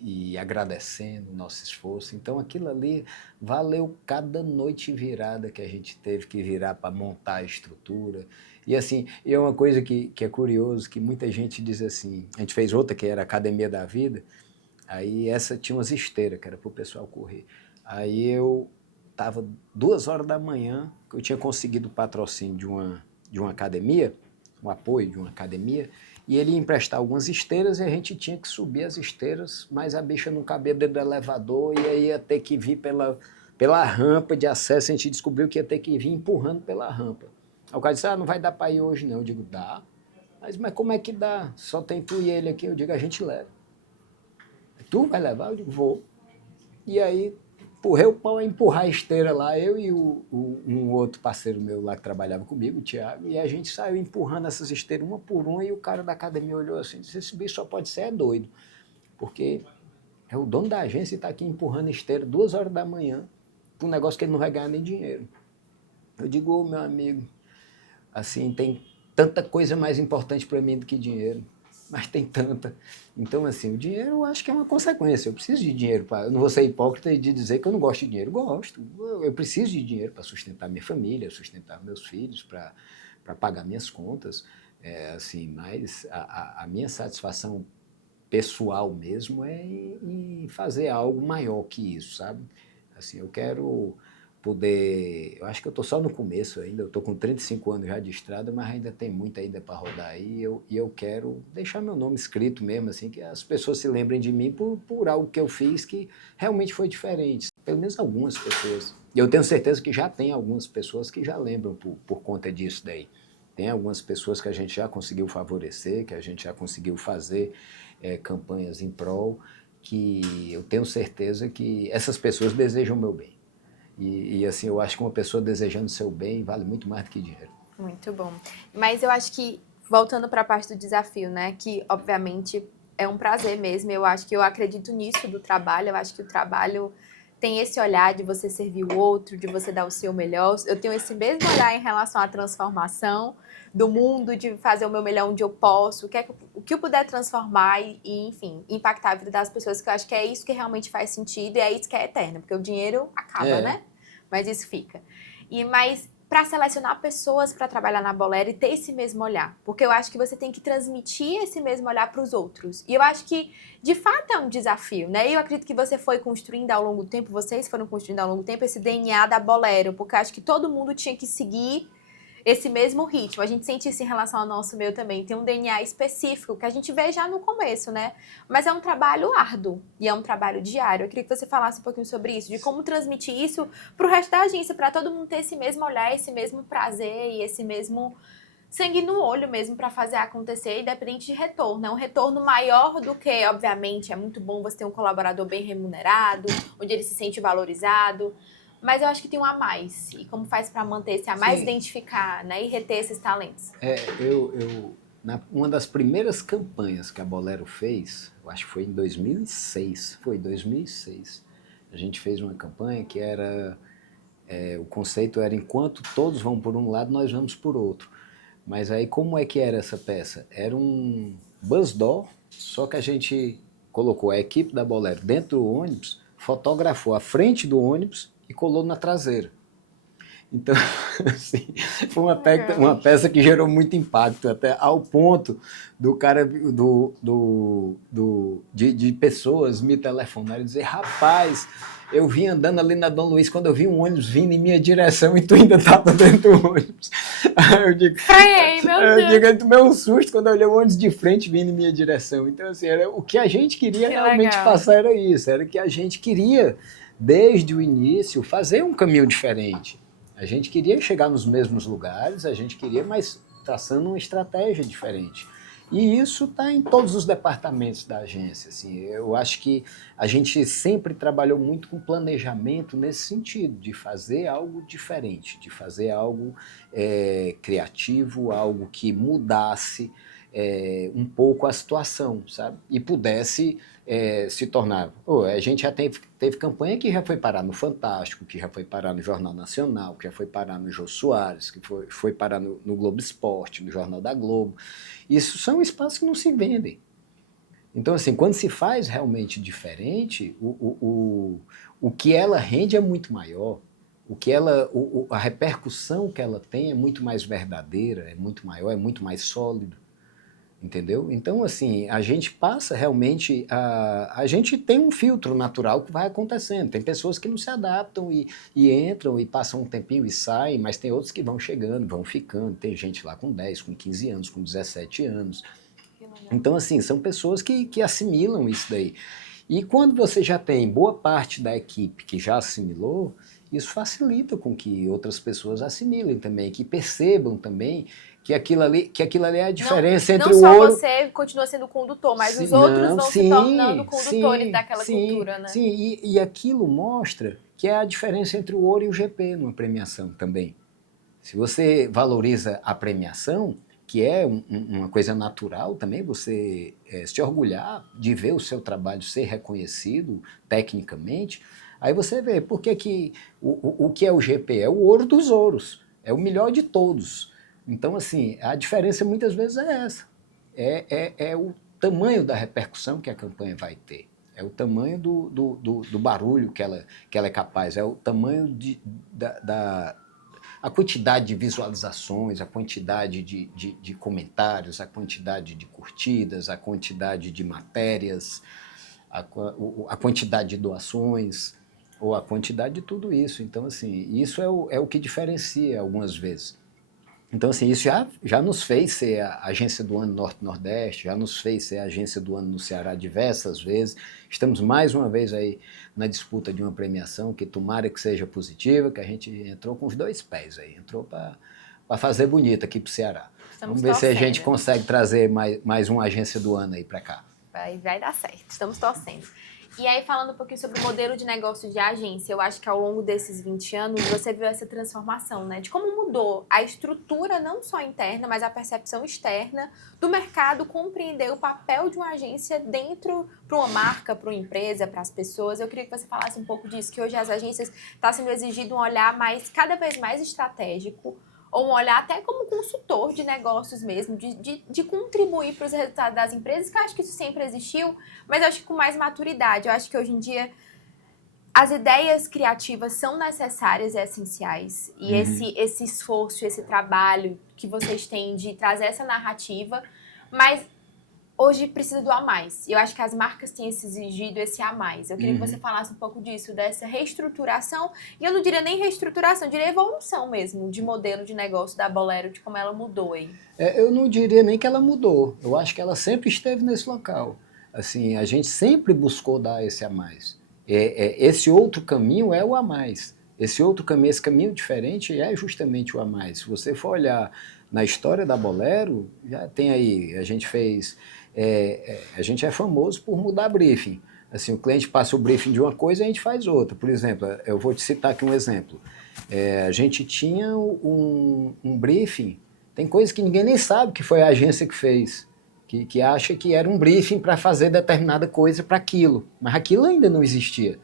e agradecendo o nosso esforço. Então aquilo ali valeu cada noite virada que a gente teve que virar para montar a estrutura. E assim, é uma coisa que é curioso, que muita gente diz assim, a gente fez outra que era a Academia da Vida, aí essa tinha umas esteiras, que era para o pessoal correr. Aí eu estava 2 horas da manhã, que eu tinha conseguido o patrocínio de uma academia, um apoio de uma academia, e ele ia emprestar algumas esteiras e a gente tinha que subir as esteiras, mas a bicha não cabia dentro do elevador e aí ia ter que vir pela rampa de acesso, a gente descobriu que ia ter que vir empurrando pela rampa. Aí o cara disse, não vai dar para ir hoje não. Eu digo, dá. Mas como é que dá? Só tem tu e ele aqui. Eu digo, a gente leva. Tu vai levar? Eu digo, vou. E aí empurrei o pau a empurrar a esteira lá, eu e um outro parceiro meu lá que trabalhava comigo, o Thiago, e a gente saiu empurrando essas esteiras uma por uma e o cara da academia olhou assim e disse, esse bicho só pode ser doido, porque é o dono da agência e está aqui empurrando esteira 2 horas da manhã para um negócio que ele não vai ganhar nem dinheiro. Eu digo, meu amigo, assim, tem tanta coisa mais importante para mim do que dinheiro, mas tem tanta. Então, assim, o dinheiro eu acho que é uma consequência. Eu preciso de dinheiro. Eu não vou ser hipócrita de dizer que eu não gosto de dinheiro. Gosto. Eu preciso de dinheiro para sustentar minha família, sustentar meus filhos, para pagar minhas contas. Assim, mas a minha satisfação pessoal mesmo é em fazer algo maior que isso, sabe? Assim, eu quero poder... Eu acho que eu estou só no começo ainda, eu estou com 35 anos já de estrada, mas ainda tem muito ainda para rodar aí, e eu quero deixar meu nome escrito mesmo, assim, que as pessoas se lembrem de mim por algo que eu fiz que realmente foi diferente. pelo menos algumas pessoas. E eu tenho certeza que já tem algumas pessoas que já lembram por conta disso daí. Tem algumas pessoas que a gente já conseguiu favorecer, que a gente já conseguiu fazer campanhas em prol, que eu tenho certeza que essas pessoas desejam o meu bem. E assim, eu acho que uma pessoa desejando seu bem vale muito mais do que dinheiro. Muito bom. Mas eu acho que, voltando para a parte do desafio, né, que obviamente é um prazer mesmo, eu acho que eu acredito nisso do trabalho, eu acho que o trabalho tem esse olhar de você servir o outro, de você dar o seu melhor. Eu tenho esse mesmo olhar em relação à transformação do mundo, de fazer o meu melhor onde eu posso, o que eu puder transformar e, enfim, impactar a vida das pessoas, que eu acho que é isso que realmente faz sentido e é isso que é eterno, porque o dinheiro acaba, né? Mas isso fica. Mas para selecionar pessoas para trabalhar na Bolero e ter esse mesmo olhar. Porque eu acho que você tem que transmitir esse mesmo olhar para os outros. E eu acho que, de fato, é um desafio, né? E eu acredito que você foi construindo ao longo do tempo, vocês foram construindo ao longo do tempo esse DNA da Bolero, porque eu acho que todo mundo tinha que seguir esse mesmo ritmo. A gente sente isso em relação ao nosso meio também. Tem um DNA específico que a gente vê já no começo, né? Mas é um trabalho árduo e é um trabalho diário. Eu queria que você falasse um pouquinho sobre isso, de como transmitir isso para o resto da agência, para todo mundo ter esse mesmo olhar, esse mesmo prazer e esse mesmo sangue no olho mesmo para fazer acontecer, independente de retorno. É um retorno maior do que, obviamente, é muito bom você ter um colaborador bem remunerado, onde ele se sente valorizado. Mas eu acho que tem um a mais. E como faz para manter esse a mais, Sim. identificar, né, e reter esses talentos? Uma das primeiras campanhas que a Bolero fez, eu acho que foi em 2006, foi 2006, a gente fez uma campanha que era, o conceito era enquanto todos vão por um lado, nós vamos por outro. Mas aí como é que era essa peça? Era um bus door, só que a gente colocou a equipe da Bolero dentro do ônibus, fotografou a frente do ônibus e colou na traseira. Então, assim, foi uma peça que gerou muito impacto, até ao ponto do cara, de pessoas me telefonarem e dizer, rapaz, eu vim andando ali na Dom Luiz, quando eu vi um ônibus vindo em minha direção e tu ainda estava dentro do ônibus. Aí eu digo, eu tomei um susto quando eu olhei o ônibus de frente vindo em minha direção. Então, assim, o que a gente queria realmente passar era isso, era que a gente queria, desde o início, fazer um caminho diferente. A gente queria chegar nos mesmos lugares, a gente queria, mas traçando uma estratégia diferente. E isso está em todos os departamentos da agência. Assim, eu acho que a gente sempre trabalhou muito com planejamento nesse sentido, de fazer algo diferente, de fazer algo criativo, algo que mudasse um pouco a situação, sabe? E pudesse se tornar... a gente já teve campanha que já foi parar no Fantástico, que já foi parar no Jornal Nacional, que já foi parar no Jô Soares, que foi parar no Globo Esporte, no Jornal da Globo. Isso são espaços que não se vendem. Então, assim, quando se faz realmente diferente, o que ela rende é muito maior. A repercussão que ela tem é muito mais verdadeira, é muito maior, é muito mais sólido. Entendeu? Então, assim, a gente passa realmente, a gente tem um filtro natural que vai acontecendo. Tem pessoas que não se adaptam e entram e passam um tempinho e saem, mas tem outros que vão chegando, vão ficando. Tem gente lá com 10, com 15 anos, com 17 anos. Então, assim, são pessoas que assimilam isso daí. E quando você já tem boa parte da equipe que já assimilou, isso facilita com que outras pessoas assimilem também, que percebam também que aquilo ali é a diferença entre o ouro... Não só você continua sendo condutor, mas os outros vão se tornando condutores daquela cultura, né? Sim, e aquilo mostra que é a diferença entre o ouro e o GP numa premiação também. Se você valoriza a premiação, que é uma coisa natural também, você se orgulhar de ver o seu trabalho ser reconhecido tecnicamente, aí você vê por que o que é o GP? É o ouro dos ouros, é o melhor de todos. Então, assim, a diferença muitas vezes é essa. É o tamanho da repercussão que a campanha vai ter. É o tamanho do barulho que ela é capaz. É o tamanho a quantidade de visualizações, a quantidade de comentários, a quantidade de curtidas, a quantidade de matérias, a quantidade de doações, ou a quantidade de tudo isso. Então, assim, isso é o que diferencia algumas vezes. Então, assim, isso já nos fez ser a agência do ano Norte-Nordeste, já nos fez ser a agência do ano no Ceará diversas vezes. Estamos mais uma vez aí na disputa de uma premiação que tomara que seja positiva, que a gente entrou com os 2 pés aí, entrou para fazer bonito aqui para o Ceará. Vamos ver se a gente consegue trazer mais uma agência do ano aí para cá. Vai dar certo, estamos torcendo. E aí, falando um pouquinho sobre o modelo de negócio de agência, eu acho que ao longo desses 20 anos você viu essa transformação, né? De como mudou a estrutura, não só interna, mas a percepção externa do mercado, compreender o papel de uma agência dentro para uma marca, para uma empresa, para as pessoas. Eu queria que você falasse um pouco disso, que hoje as agências está sendo exigido um olhar cada vez mais estratégico, ou um olhar até como consultor de negócios mesmo, de contribuir para os resultados das empresas, que eu acho que isso sempre existiu, mas eu acho que com mais maturidade. Eu acho que hoje em dia as ideias criativas são necessárias e essenciais. E esse esforço, esse trabalho que vocês têm de trazer essa narrativa, mas hoje precisa do a mais. E eu acho que as marcas têm exigido esse a mais. Eu queria que você falasse um pouco disso, dessa reestruturação. E eu não diria nem reestruturação, eu diria evolução mesmo de modelo de negócio da Bolero, de como ela mudou aí. Eu não diria nem que ela mudou. Eu acho que ela sempre esteve nesse local. Assim, a gente sempre buscou dar esse a mais. Esse outro caminho é o a mais. Esse outro caminho, esse caminho diferente é justamente o a mais. Se você for olhar na história da Bolero, já tem aí, a gente fez... a gente é famoso por mudar briefing. Assim, o cliente passa o briefing de uma coisa e a gente faz outra. Por exemplo, eu vou te citar aqui um exemplo. A gente tinha um briefing, tem coisa que ninguém nem sabe que foi a agência que fez, que acha que era um briefing para fazer determinada coisa para aquilo, mas aquilo ainda não existia.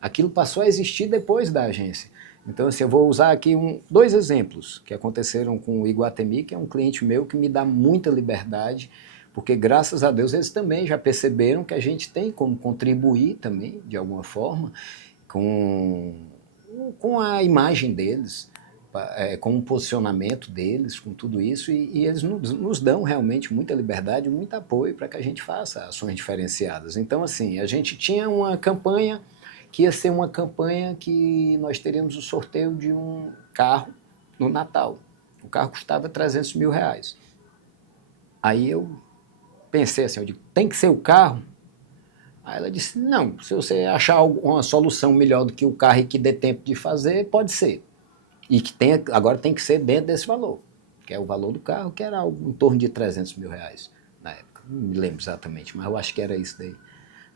Aquilo passou a existir depois da agência. Então, assim, eu vou usar aqui 2 exemplos que aconteceram com o Iguatemi, que é um cliente meu que me dá muita liberdade, porque graças a Deus eles também já perceberam que a gente tem como contribuir também, de alguma forma, com a imagem deles, com o posicionamento deles, com tudo isso, e eles nos dão realmente muita liberdade, muito apoio para que a gente faça ações diferenciadas. Então, assim, a gente tinha uma campanha que ia ser uma campanha que nós teríamos o sorteio de um carro no Natal. O carro custava R$300 mil. Aí eu pensei assim, eu digo, tem que ser o carro? Aí ela disse, não, se você achar uma solução melhor do que o carro e que dê tempo de fazer, pode ser. E que agora tem que ser dentro desse valor, que é o valor do carro, que era algo em torno de R$300 mil na época. Não me lembro exatamente, mas eu acho que era isso daí.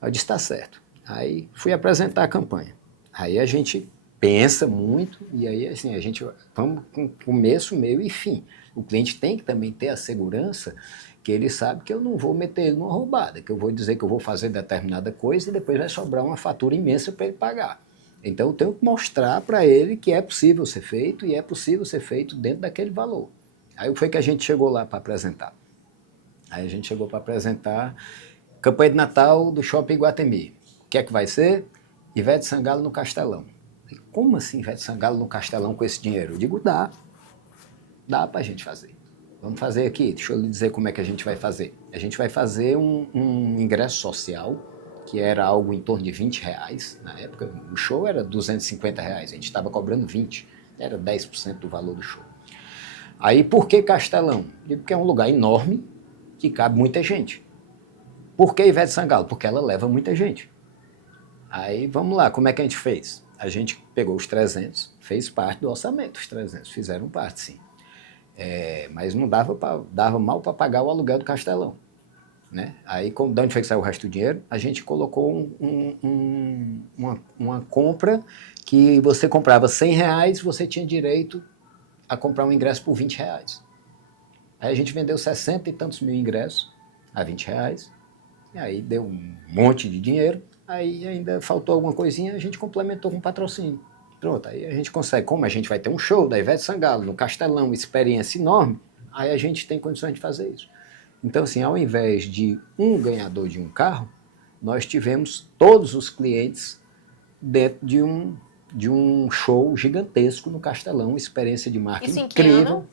Aí eu disse, tá certo. Aí fui apresentar a campanha. Aí a gente pensa muito e aí assim, a gente vamos com começo, meio e fim. O cliente tem que também ter a segurança que ele sabe que eu não vou meter ele numa roubada, que eu vou dizer que eu vou fazer determinada coisa e depois vai sobrar uma fatura imensa para ele pagar. Então eu tenho que mostrar para ele que é possível ser feito e é possível ser feito dentro daquele valor. Aí foi que a gente chegou lá para apresentar. Aí a gente chegou para apresentar campanha de Natal do Shopping Iguatemi. O que é que vai ser? Ivete Sangalo no Castelão. E como assim Ivete Sangalo no Castelão com esse dinheiro? Eu digo, dá para a gente fazer. Vamos fazer aqui, deixa eu lhe dizer como é que a gente vai fazer. A gente vai fazer um ingresso social, que era algo em torno de R$20 na época. O show era R$250, a gente estava cobrando 20, era 10% do valor do show. Aí por que Castelão? Porque é um lugar enorme que cabe muita gente. Por que Ivete Sangalo? Porque ela leva muita gente. Aí vamos lá, como é que a gente fez? A gente pegou os 300, fez parte do orçamento, os 300 fizeram parte sim. Mas não dava mal para pagar o aluguel do Castelão. Né? Aí, de onde foi que saiu o resto do dinheiro? A gente colocou uma compra que você comprava R$100, você tinha direito a comprar um ingresso por R$20. Aí a gente vendeu 60 e tantos mil ingressos a R$20, e aí deu um monte de dinheiro, aí ainda faltou alguma coisinha, a gente complementou com patrocínio. Pronto, aí a gente consegue, como a gente vai ter um show da Ivete Sangalo no Castelão, experiência enorme, aí a gente tem condições de fazer isso. Então, assim, ao invés de um ganhador de um carro, nós tivemos todos os clientes dentro de um show gigantesco no Castelão, experiência de marca isso incrível.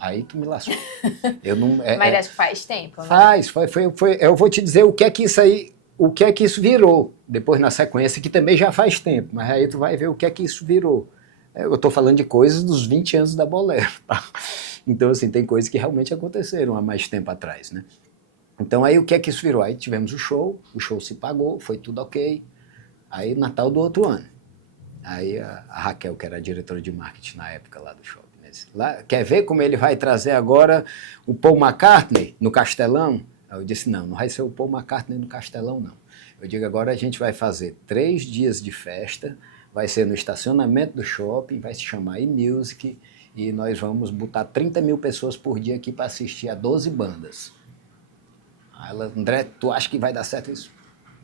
Aí tu me lascou. Mas acho que faz tempo, né? Eu vou te dizer o que é que isso virou, depois na sequência, que também já faz tempo, mas aí tu vai ver o que é que isso virou. Eu estou falando de coisas dos 20 anos da Bolero, tá? Então, assim, tem coisas que realmente aconteceram há mais tempo atrás, né? Então, aí o que é que isso virou? Aí tivemos o show se pagou, foi tudo ok. Aí, Natal do outro ano. Aí a Raquel, que era a diretora de marketing na época lá do shopping, né, disse, lá, quer ver como ele vai trazer agora o Paul McCartney no Castelão? Aí eu disse, não vai ser o Paul McCartney no Castelão, não. Eu digo, agora a gente vai fazer 3 dias de festa, vai ser no estacionamento do shopping, vai se chamar E-Music, e nós vamos botar 30 mil pessoas por dia aqui para assistir a 12 bandas. Aí ela, André, tu acha que vai dar certo isso?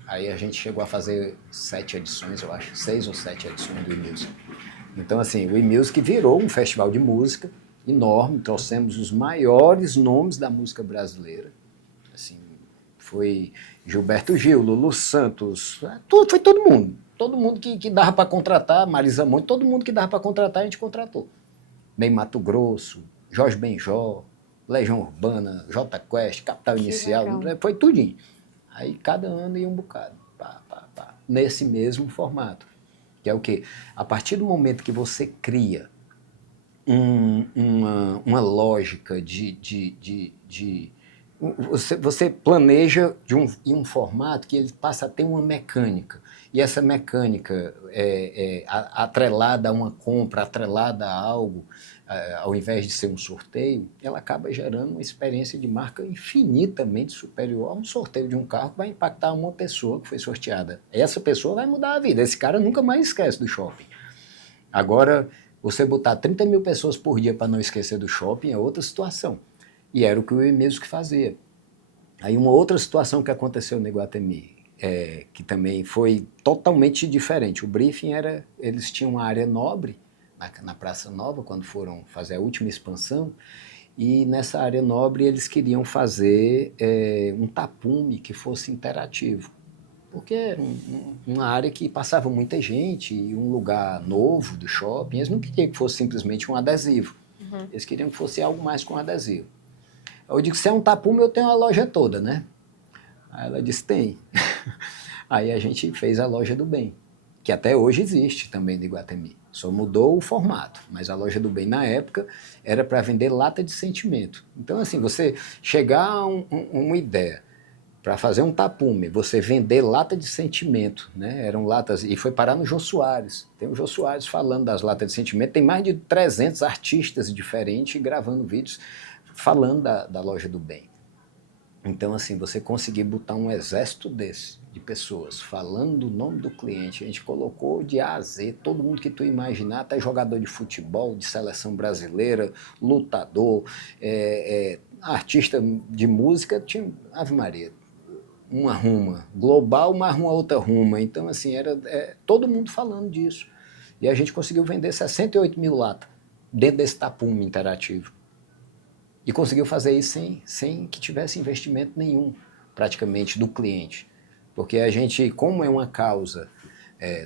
Aí a gente chegou a fazer 7 edições, eu acho, 6 ou 7 edições do E-Music. Então, assim, o E-Music virou um festival de música enorme, trouxemos os maiores nomes da música brasileira. Assim, foi Gilberto Gil, Lulu Santos, foi todo mundo que dava para contratar, Marisa Monte, todo mundo que dava para contratar, a gente contratou. Ney Matogrosso, Jorge Benjó, Legião Urbana, Jota Quest, Capital Inicial, foi tudinho. Aí cada ano ia um bocado, nesse mesmo formato. Que é o quê? A partir do momento que você cria uma lógica você planeja em um formato que ele passa a ter uma mecânica. E essa mecânica atrelada a uma compra, atrelada a algo, ao invés de ser um sorteio, ela acaba gerando uma experiência de marca infinitamente superior a um sorteio de um carro que vai impactar uma pessoa que foi sorteada. Essa pessoa vai mudar a vida. Esse cara nunca mais esquece do shopping. Agora, você botar 30 mil pessoas por dia para não esquecer do shopping é outra situação. E era o que o E-Music fazia. Aí uma outra situação que aconteceu no Iguatemi, que também foi totalmente diferente. O briefing era, eles tinham uma área nobre, na Praça Nova, quando foram fazer a última expansão, e nessa área nobre eles queriam fazer um tapume que fosse interativo. Porque era uma área que passava muita gente, e um lugar novo do shopping, eles não queriam que fosse simplesmente um adesivo. Eles queriam que fosse algo mais com adesivo. Eu digo, se é um tapume, eu tenho a loja toda, né? Aí ela disse, tem. Aí a gente fez a Loja do Bem, que até hoje existe também no Iguatemi. Só mudou o formato, mas a Loja do Bem, na época, era para vender lata de sentimento. Então, assim, você chegar a uma ideia para fazer um tapume, você vender lata de sentimento, né? Eram latas, e foi parar no Jô Soares. Tem o Jô Soares falando das latas de sentimento, tem mais de 300 artistas diferentes gravando vídeos falando da Loja do Bem. Então, assim, você conseguir botar um exército desse, de pessoas, falando o nome do cliente, a gente colocou de A a Z, todo mundo que tu imaginar, até jogador de futebol, de seleção brasileira, lutador, artista de música, tinha, Ave Maria, uma ruma global, mas uma outra ruma. Então, assim, era todo mundo falando disso. E a gente conseguiu vender 68 mil latas dentro desse tapume interativo. E conseguiu fazer isso sem que tivesse investimento nenhum, praticamente, do cliente. Porque a gente, como é uma causa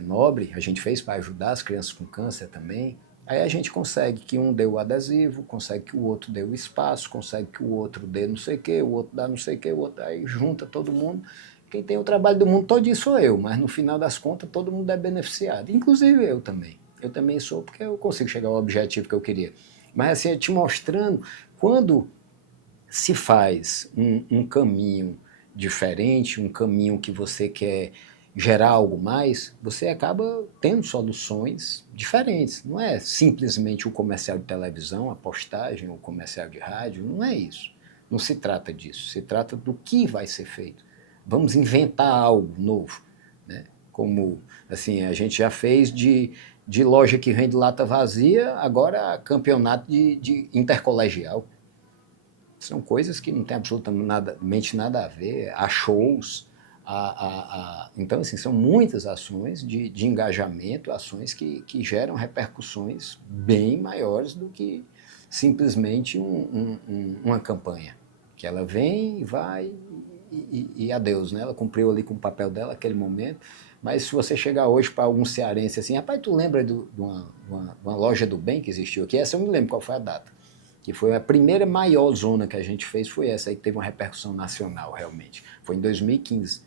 nobre, a gente fez para ajudar as crianças com câncer também, aí a gente consegue que um dê o adesivo, consegue que o outro dê o espaço, consegue que o outro dê não sei o quê, o outro dá não sei o quê, o outro aí junta todo mundo. Quem tem o trabalho do mundo todo sou eu, mas no final das contas todo mundo é beneficiado, inclusive eu também. Eu também sou porque eu consigo chegar ao objetivo que eu queria. Mas assim, te mostrando, quando se faz um caminho diferente, um caminho que você quer gerar algo mais, você acaba tendo soluções diferentes. Não é simplesmente o comercial de televisão, a postagem, o comercial de rádio, não é isso. Não se trata disso, se trata do que vai ser feito. Vamos inventar algo novo, né? Como assim, a gente já fez de loja que vende lata vazia, agora campeonato de intercolegial. São coisas que não têm absolutamente nada a ver, há shows, então, assim, são muitas ações de engajamento, ações que geram repercussões bem maiores do que simplesmente uma campanha, que ela vem e vai e adeus, né? Ela cumpriu ali com o papel dela naquele momento, mas se você chegar hoje para algum cearense assim, rapaz, tu lembra de uma loja do bem que existiu aqui? Essa eu me lembro qual foi a data. Que foi a primeira maior zona que a gente fez, foi essa aí que teve uma repercussão nacional, realmente. Foi em 2015.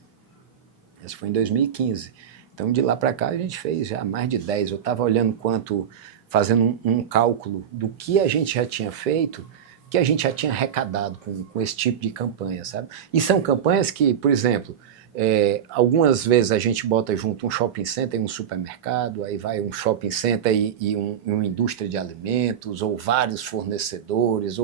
Essa foi em 2015. Então, de lá para cá, a gente fez já mais de 10. Eu estava olhando quanto fazendo um cálculo do que a gente já tinha feito, que a gente já tinha arrecadado com esse tipo de campanha, sabe? E são campanhas que, por exemplo, algumas vezes a gente bota junto um shopping center e um supermercado, aí vai um shopping center e uma indústria de alimentos, ou vários fornecedores,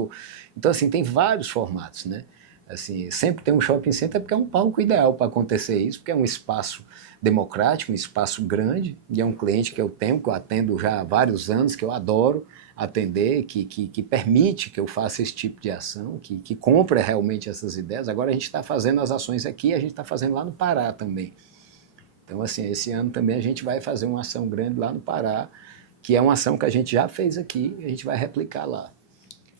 então assim, tem vários formatos, né? Assim, sempre tem um shopping center porque é um palco ideal para acontecer isso, porque é um espaço democrático, um espaço grande, e é um cliente que eu tenho, que eu atendo já há vários anos, que eu adoro atender, que permite que eu faça esse tipo de ação, que compra realmente essas ideias. Agora a gente está fazendo as ações aqui, a gente está fazendo lá no Pará também. Então, assim, esse ano também a gente vai fazer uma ação grande lá no Pará, que é uma ação que a gente já fez aqui, e a gente vai replicar lá.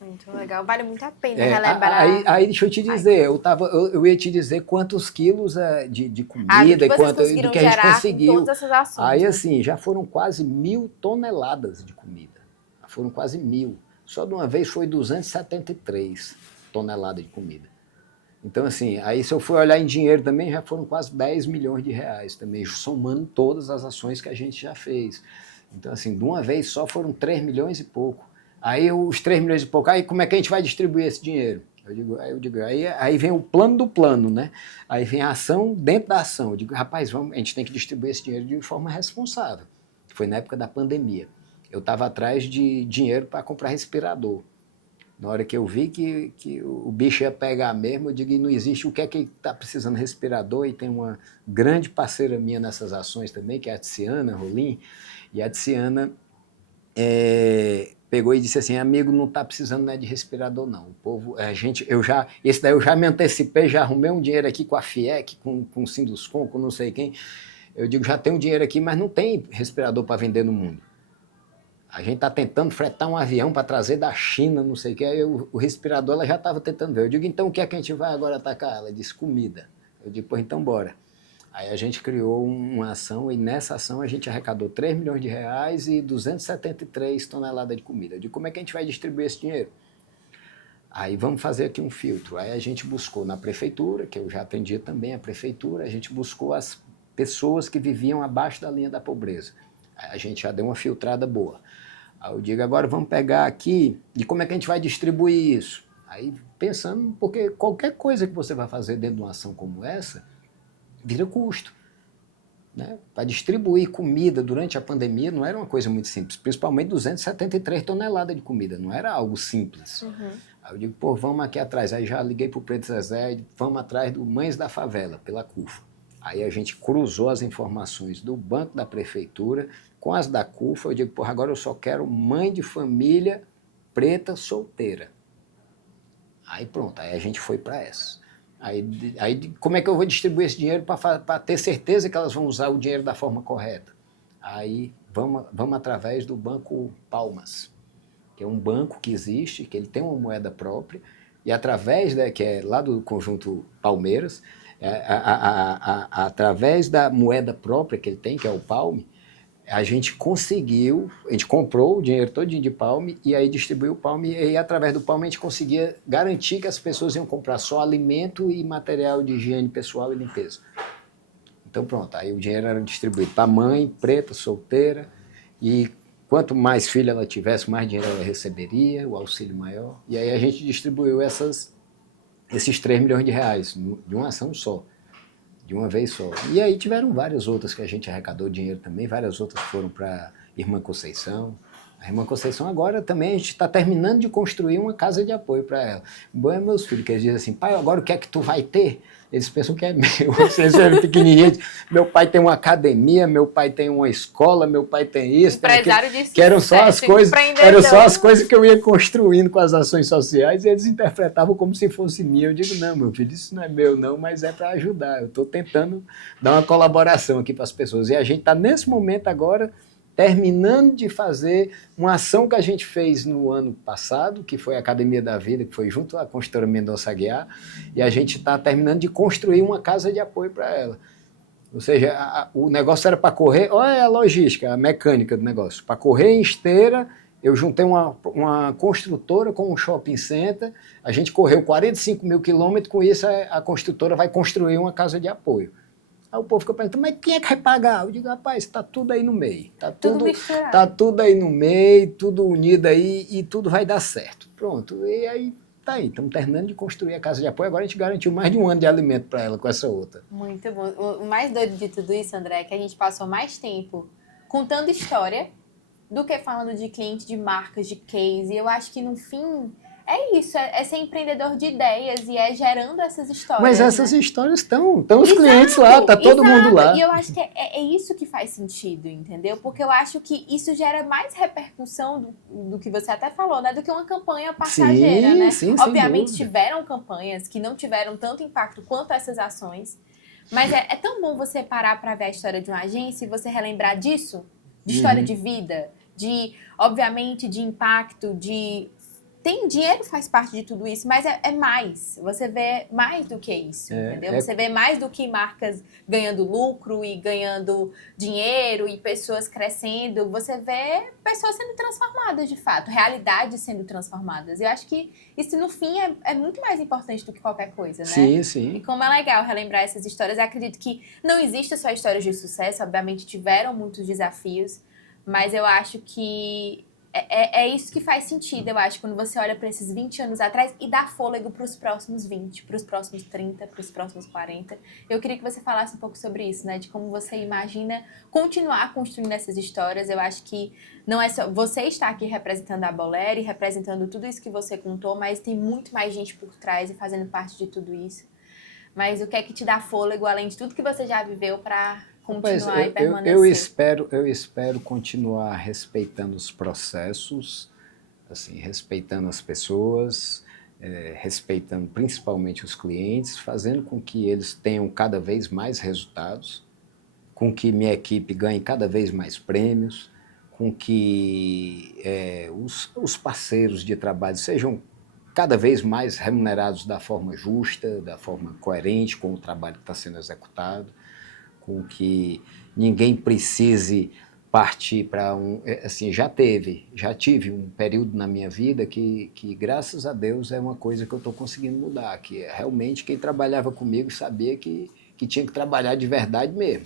Muito legal, vale muito a pena relembrar. Aí deixa eu te dizer, eu ia te dizer quantos quilos de comida do que a gente conseguiu. Todas essas ações, aí, assim, já foram quase 1.000 toneladas de comida. Foram quase 1.000. Só de uma vez foi 273 toneladas de comida. Então, assim, aí se eu for olhar em dinheiro também, já foram quase 10 milhões de reais também, somando todas as ações que a gente já fez. Então, assim, de uma vez só foram 3 milhões e pouco. Aí os 3 milhões e pouco, aí como é que a gente vai distribuir esse dinheiro? Aí vem o plano do plano, né? Aí vem a ação dentro da ação. Eu digo, rapaz, a gente tem que distribuir esse dinheiro de forma responsável. Foi na época da pandemia. Eu estava atrás de dinheiro para comprar respirador. Na hora que eu vi que o bicho ia pegar mesmo, eu digo, não existe, o que é que está precisando de respirador? E tem uma grande parceira minha nessas ações também, que é a Tiziana Rolim, e a Tiziana pegou e disse assim, amigo, não está precisando, né, de respirador não. O povo, esse daí eu já me antecipei, já arrumei um dinheiro aqui com a FIEC, com o Sinduscom, com não sei quem. Eu digo, já tenho dinheiro aqui, mas não tem respirador para vender no mundo. A gente está tentando fretar um avião para trazer da China, não sei o que, aí o respirador ela já estava tentando ver. Eu digo, então o que é que a gente vai agora atacar? Ela disse, comida. Eu digo, pois então bora. Aí a gente criou uma ação e nessa ação a gente arrecadou 3 milhões de reais e 273 toneladas de comida. Eu digo, como é que a gente vai distribuir esse dinheiro? Aí vamos fazer aqui um filtro. Aí a gente buscou na prefeitura, que eu já atendia também a prefeitura, a gente buscou as pessoas que viviam abaixo da linha da pobreza. Aí a gente já deu uma filtrada boa. Aí eu digo, agora vamos pegar aqui e como é que a gente vai distribuir isso? Aí pensando, porque qualquer coisa que você vai fazer dentro de uma ação como essa, vira custo. Né? Para distribuir comida durante a pandemia não era uma coisa muito simples, principalmente 273 toneladas de comida, não era algo simples. Uhum. Aí eu digo, pô, vamos aqui atrás. Aí já liguei para o Preto Zezé, vamos atrás do Mães da Favela, pela CUFA. Aí a gente cruzou as informações do banco da prefeitura com as da CUFA. Eu digo, porra, agora eu só quero mãe de família preta solteira. Aí pronto, aí a gente foi para essa. Aí como é que eu vou distribuir esse dinheiro para ter certeza que elas vão usar o dinheiro da forma correta? Aí vamos através do Banco Palmas, que é um banco que existe, que ele tem uma moeda própria, e através, que é lá do Conjunto Palmeiras, através da moeda própria que ele tem, que é o Palme, a gente comprou o dinheiro todinho de Palme e aí distribuiu o Palme e aí, através do Palme a gente conseguia garantir que as pessoas iam comprar só alimento e material de higiene pessoal e limpeza. Então pronto, aí o dinheiro era distribuído para mãe, preta, solteira, e quanto mais filho ela tivesse, mais dinheiro ela receberia, o auxílio maior, e aí a gente distribuiu esses 3 milhões de reais de uma ação só. De uma vez só. E aí tiveram várias outras que a gente arrecadou dinheiro também, várias outras foram para Irmã Conceição. A Irmã Conceição agora também a gente está terminando de construir uma casa de apoio para ela. Bom é meus filhos, que eles dizem assim, pai, agora o que é que tu vai ter? Eles pensam que é meu, vocês eram pequenininhos. Meu pai tem uma academia, meu pai tem uma escola, meu pai tem isso. Empresário de sucesso, que eram só as coisas que eu ia construindo com as ações sociais e eles interpretavam como se fosse minha. Eu digo, não, meu filho, isso não é meu não, mas é para ajudar. Eu estou tentando dar uma colaboração aqui para as pessoas. E a gente está nesse momento agora terminando de fazer uma ação que a gente fez no ano passado, que foi a Academia da Vida, que foi junto à construtora Mendonça Aguiar, e a gente está terminando de construir uma casa de apoio para ela. Ou seja, o negócio era para correr, olha a logística, a mecânica do negócio. Para correr em esteira, eu juntei uma construtora com um shopping center, a gente correu 45 mil quilômetros, com isso a construtora vai construir uma casa de apoio. Aí o povo fica perguntando, mas quem é que vai pagar? Eu digo, rapaz, está tudo aí no meio. Tudo misturado. Tá tudo aí no meio, tudo unido aí e tudo vai dar certo. Pronto, e aí tá aí, estamos terminando de construir a casa de apoio, agora a gente garantiu mais de um ano de alimento para ela com essa outra. Muito bom. O mais doido de tudo isso, André, é que a gente passou mais tempo contando história do que falando de cliente, de marcas, de case. E eu acho que no fim é isso, é ser empreendedor de ideias e é gerando essas histórias. Mas essas né? histórias estão os clientes lá, tá todo mundo lá. E eu acho que é isso que faz sentido, entendeu? Porque eu acho que isso gera mais repercussão do que você até falou, né? Do que uma campanha passageira, sim, né? Sim, Obviamente tiveram campanhas que não tiveram tanto impacto quanto essas ações, mas é tão bom você parar para ver a história de uma agência e você relembrar disso, de história de vida, de, obviamente, de impacto, de... Tem dinheiro faz parte de tudo isso, mas é mais. Você vê mais do que isso, entendeu? Você vê mais do que marcas ganhando lucro e ganhando dinheiro e pessoas crescendo. Você vê pessoas sendo transformadas, de fato. Realidades sendo transformadas. Eu acho que isso, no fim, é muito mais importante do que qualquer coisa, né? Sim, sim. E como é legal relembrar essas histórias. Eu acredito que não existe só histórias de sucesso. Obviamente, tiveram muitos desafios. Mas eu acho que... É isso que faz sentido, eu acho, quando você olha para esses 20 anos atrás e dá fôlego para os próximos 20, para os próximos 30, para os próximos 40. Eu queria que você falasse um pouco sobre isso, né? De como você imagina continuar construindo essas histórias. Eu acho que não é só você estar aqui representando a Boleri, representando tudo isso que você contou, mas tem muito mais gente por trás e fazendo parte de tudo isso. Mas o que é que te dá fôlego, além de tudo que você já viveu, para continuar e permanecer? Eu espero continuar respeitando os processos, assim, respeitando as pessoas, respeitando principalmente os clientes, fazendo com que eles tenham cada vez mais resultados, com que minha equipe ganhe cada vez mais prêmios, com que os parceiros de trabalho sejam cada vez mais remunerados da forma justa, da forma coerente com o trabalho que está sendo executado, com que ninguém precise partir para assim, já tive um período na minha vida que graças a Deus é uma coisa que eu estou conseguindo mudar, que é realmente quem trabalhava comigo sabia que tinha que trabalhar de verdade mesmo,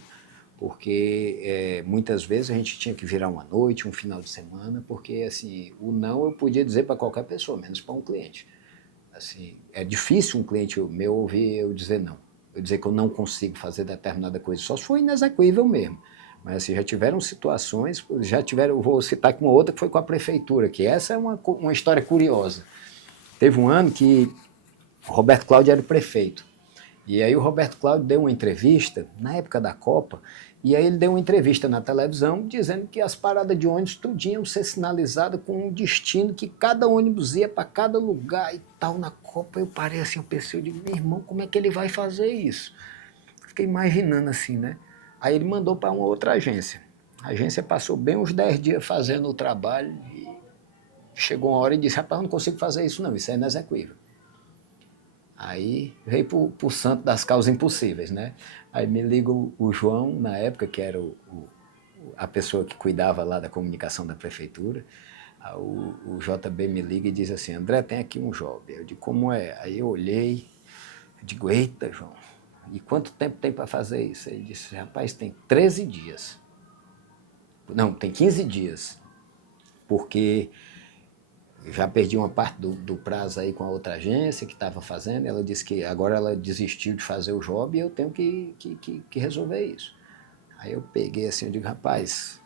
porque muitas vezes a gente tinha que virar uma noite, um final de semana, porque assim, o não eu podia dizer para qualquer pessoa, menos para um cliente. Assim, é difícil um cliente meu ouvir eu dizer não. Eu dizer que eu não consigo fazer determinada coisa, só se for inexequível mesmo. Mas assim, já tiveram situações, eu vou citar aqui uma outra que foi com a prefeitura, que essa é uma história curiosa. Teve um ano que o Roberto Cláudio era o prefeito. E aí o Roberto Cláudio deu uma entrevista, na época da Copa, e aí ele deu uma entrevista na televisão dizendo que as paradas de ônibus tudinho iam ser sinalizadas com um destino, que cada ônibus ia para cada lugar e tal. Na Copa eu parei assim, eu pensei, eu digo, meu irmão, como é que ele vai fazer isso? Fiquei imaginando assim, né? Aí ele mandou para uma outra agência. A agência passou bem uns 10 dias fazendo o trabalho e chegou uma hora e disse, rapaz, eu não consigo fazer isso não, isso é inexequível. Aí veio para o santo das causas impossíveis, né? Aí me liga o João, na época, que era a pessoa que cuidava lá da comunicação da prefeitura. O JB me liga e diz assim, André, tem aqui um job. Eu digo, como é? Aí eu olhei, eu digo, eita, João, e quanto tempo tem para fazer isso? Ele disse, rapaz, tem 13 dias. Não, tem 15 dias, porque... já perdi uma parte do prazo aí com a outra agência que estava fazendo, ela disse que agora ela desistiu de fazer o job e eu tenho que resolver isso. Aí eu peguei assim, eu digo, rapaz,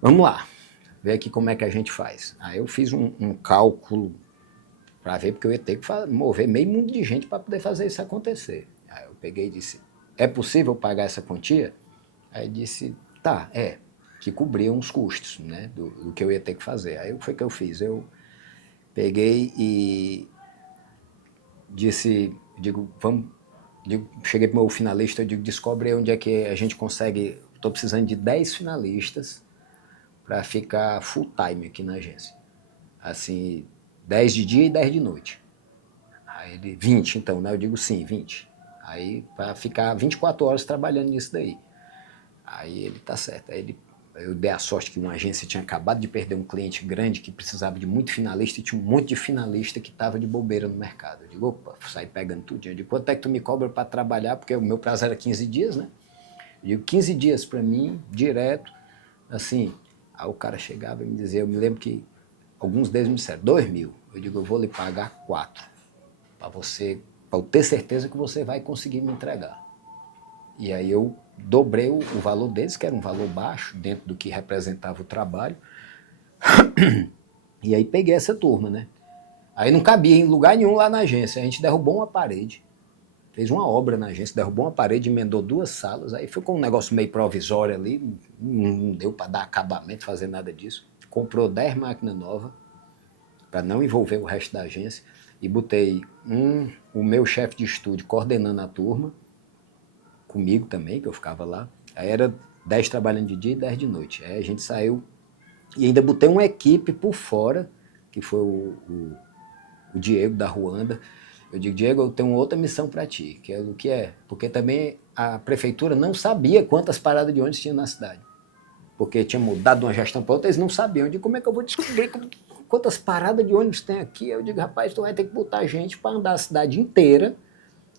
vamos lá, ver aqui como é que a gente faz. Aí eu fiz um cálculo para ver, porque eu ia ter que mover meio mundo de gente para poder fazer isso acontecer. Aí eu peguei e disse, é possível pagar essa quantia? Aí disse, tá, que cobria uns custos, né, do que eu ia ter que fazer. Aí foi o que eu fiz, eu peguei e disse, cheguei para o meu finalista, eu digo, descobre aí onde é que a gente consegue, estou precisando de 10 finalistas para ficar full time aqui na agência. Assim, 10 de dia e 10 de noite. Aí ele, 20 então, né? Eu digo sim, 20. Aí para ficar 24 horas trabalhando nisso daí. Aí ele, tá certo. Aí eu dei a sorte que uma agência tinha acabado de perder um cliente grande que precisava de muito finalista e tinha um monte de finalista que estava de bobeira no mercado. Eu digo, opa, saí pegando tudinho. Eu digo, quanto é que tu me cobra para trabalhar? Porque o meu prazo era 15 dias, né? Eu digo 15 dias para mim, direto, assim. Aí o cara chegava e me dizia, eu me lembro que alguns deles me disseram, 2.000. Eu digo, eu vou lhe pagar 4, para eu ter certeza que você vai conseguir me entregar. E aí eu dobrei o valor deles, que era um valor baixo, dentro do que representava o trabalho. E aí peguei essa turma, né? Aí não cabia em lugar nenhum lá na agência. A gente derrubou uma parede, fez uma obra na agência, derrubou uma parede, emendou 2 salas. Aí ficou um negócio meio provisório ali, não deu para dar acabamento, fazer nada disso. Comprou 10 máquinas novas, para não envolver o resto da agência. E botei o meu chefe de estúdio coordenando a turma, comigo também, que eu ficava lá. Aí era 10 trabalhando de dia e 10 de noite. Aí a gente saiu e ainda botei uma equipe por fora, que foi o Diego da Ruanda. Eu digo, Diego, eu tenho outra missão para ti, que é o que é? Porque também a prefeitura não sabia quantas paradas de ônibus tinha na cidade. Porque tinha mudado de uma gestão para outra, eles não sabiam. Eu digo, como é que eu vou descobrir quantas paradas de ônibus tem aqui? Eu digo, rapaz, tu vai ter que botar gente para andar a cidade inteira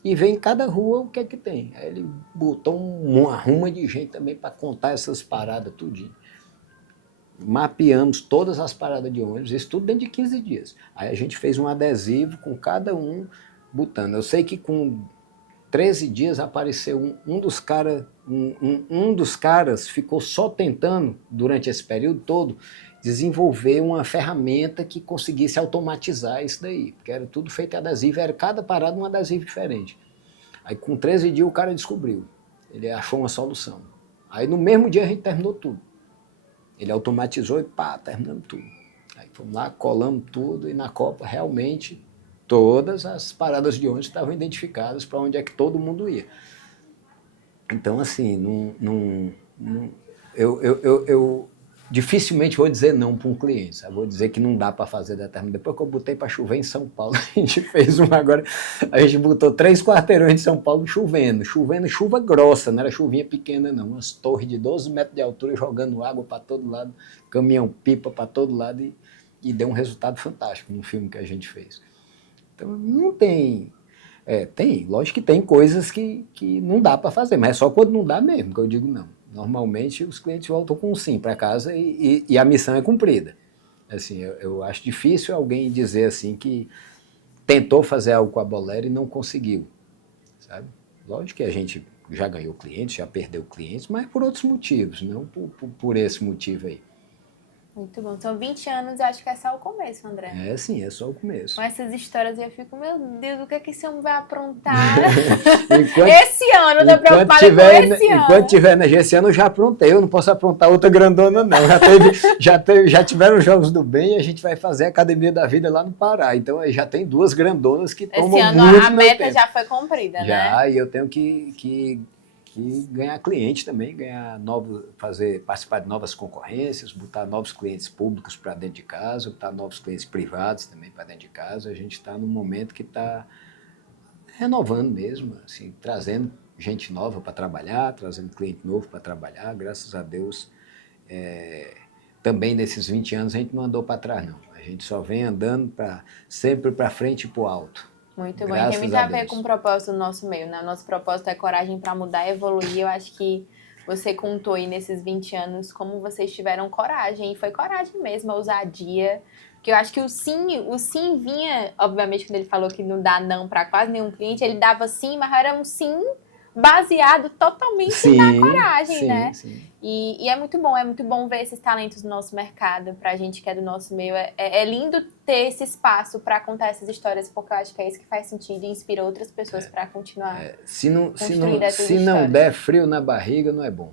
e ver em cada rua o que é que tem. Aí ele botou uma ruma de gente também para contar essas paradas tudinho. Mapeamos todas as paradas de ônibus, isso tudo dentro de 15 dias. Aí a gente fez um adesivo com cada um botando. Eu sei que com 13 dias apareceu um dos caras, um dos caras ficou só tentando, durante esse período todo, desenvolver uma ferramenta que conseguisse automatizar isso daí, porque era tudo feito em adesivo, era cada parada um adesivo diferente. Aí com 13 dias o cara descobriu, ele achou uma solução. Aí no mesmo dia a gente terminou tudo. Ele automatizou e pá, terminamos tudo. Aí fomos lá, colamos tudo e na Copa realmente todas as paradas de ônibus estavam identificadas para onde é que todo mundo ia. Então assim, eu dificilmente vou dizer não para um cliente, sabe? Vou dizer que não dá para fazer determinado. Depois que eu botei para chover em São Paulo, a gente fez uma agora, a gente botou 3 quarteirões de São Paulo chovendo, chuva grossa, não era chuvinha pequena não, umas torres de 12 metros de altura jogando água para todo lado, caminhão-pipa para todo lado e deu um resultado fantástico no filme que a gente fez. Então não tem... tem, lógico que tem coisas que não dá para fazer, mas é só quando não dá mesmo que eu digo não. Normalmente os clientes voltam com um sim para casa e a missão é cumprida. Assim, eu acho difícil alguém dizer assim que tentou fazer algo com a Boléro e não conseguiu, sabe? Lógico que a gente já ganhou clientes, já perdeu clientes, mas por outros motivos, não por esse motivo aí. Muito bom. São 20 anos, eu acho que é só o começo, André. É, sim, é só o começo. Com essas histórias eu fico, meu Deus, o que é que esse homem vai aprontar? Esse ano, eu tô preocupada com esse ano. Enquanto tiver na esse ano eu já aprontei, eu não posso aprontar outra grandona não. Já tiveram os Jogos do Bem e a gente vai fazer a Academia da Vida lá no Pará. Então já tem 2 grandonas que tomam muito tempo. Esse ano a meta já foi cumprida, né? Já, e eu tenho que ganhar cliente também, participar de novas concorrências, botar novos clientes públicos para dentro de casa, botar novos clientes privados também para dentro de casa. A gente está num momento que está renovando mesmo, assim, trazendo gente nova para trabalhar, trazendo cliente novo para trabalhar. Graças a Deus, também nesses 20 anos a gente não andou para trás não. A gente só vem andando sempre para frente e para o alto. Muito bom. E tem muito a ver com o propósito do nosso meio, né? Nosso propósito é coragem para mudar e evoluir. Eu acho que você contou aí nesses 20 anos como vocês tiveram coragem. E foi coragem mesmo, a ousadia. Porque eu acho que o sim vinha, obviamente, quando ele falou que não dá não para quase nenhum cliente, ele dava sim, mas era um sim baseado totalmente na coragem, né? Sim. E é muito bom ver esses talentos no nosso mercado, pra gente que é do nosso meio. É lindo ter esse espaço para contar essas histórias, porque eu acho que é isso que faz sentido e inspira outras pessoas para continuar. Se não der frio na barriga, não é bom.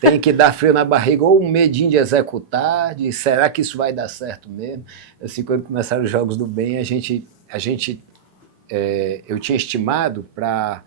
Tem que dar frio na barriga ou um medinho de executar, de será que isso vai dar certo mesmo? Assim, quando começaram os Jogos do Bem, eu tinha estimado para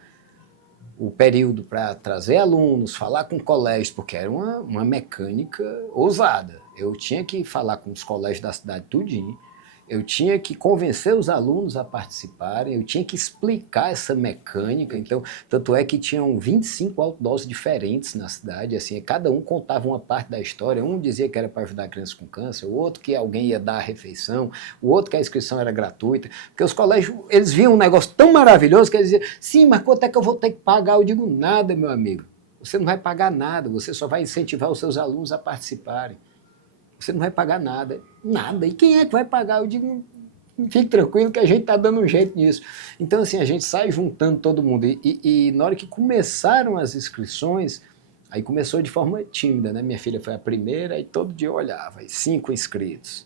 o período para trazer alunos, falar com colégios, porque era uma mecânica ousada. Eu tinha que falar com os colégios da cidade tudinho, eu tinha que convencer os alunos a participarem, eu tinha que explicar essa mecânica. Então, tanto é que tinham 25 outdoors diferentes na cidade, assim, cada um contava uma parte da história. Um dizia que era para ajudar crianças com câncer, o outro que alguém ia dar a refeição, o outro que a inscrição era gratuita, porque os colégios, eles viam um negócio tão maravilhoso que eles diziam, sim, mas quanto é que eu vou ter que pagar? Eu digo, nada, meu amigo. Você não vai pagar nada, você só vai incentivar os seus alunos a participarem. Você não vai pagar nada, nada. E quem é que vai pagar? Eu digo, fique tranquilo que a gente está dando um jeito nisso. Então, assim, a gente sai juntando todo mundo. E na hora que começaram as inscrições, aí começou de forma tímida, né? Minha filha foi a primeira e todo dia eu olhava, 5 inscritos,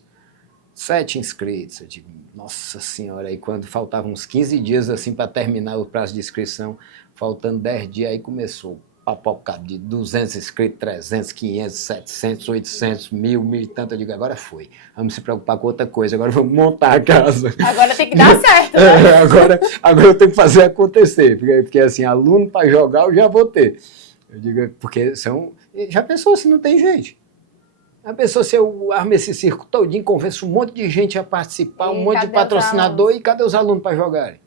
7 inscritos. Eu digo, nossa senhora, aí quando faltavam uns 15 dias assim para terminar o prazo de inscrição, faltando 10 dias, aí começou papocar de 200 inscritos, 300, 500, 700, 800, 1.000 e tanto. Eu digo, agora foi. Vamos se preocupar com outra coisa, agora vamos montar a casa. Agora tem que dar certo, né? Agora eu tenho que fazer acontecer, porque assim, aluno para jogar eu já vou ter. Eu digo, porque são... Já pensou se não tem gente? Já pensou se eu armo esse circo todinho, convenço um monte de gente a participar, um monte de patrocinador, e cadê os alunos para jogarem?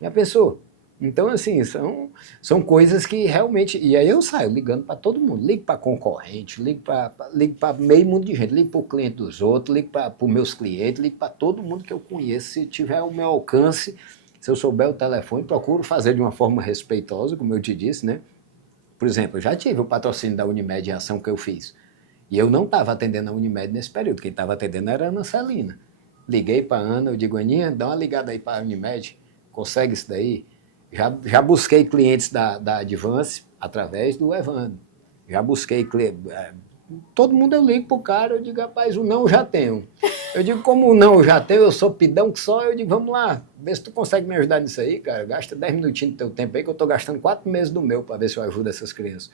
Já pensou? Então, assim, são coisas que realmente... E aí eu saio ligando para todo mundo. Ligo para concorrente, ligo para meio mundo de gente, ligo para o cliente dos outros, ligo para os meus clientes, ligo para todo mundo que eu conheço. Se tiver o meu alcance, se eu souber o telefone, procuro fazer de uma forma respeitosa, como eu te disse, né? Por exemplo, eu já tive o patrocínio da Unimed em ação que eu fiz. E eu não estava atendendo a Unimed nesse período. Quem estava atendendo era a Ana Celina. Liguei para a Ana, eu digo, Aninha, dá uma ligada aí para a Unimed, consegue isso daí? Já busquei clientes da Advance através do Evandro. Já busquei clientes. Todo mundo eu ligo pro cara, eu digo, rapaz, o não eu já tenho. Eu digo, como o não eu já tenho, eu sou pidão que só, eu digo, vamos lá, vê se tu consegue me ajudar nisso aí, cara. Gasta 10 minutinhos do teu tempo aí, que eu tô gastando 4 meses do meu para ver se eu ajudo essas crianças.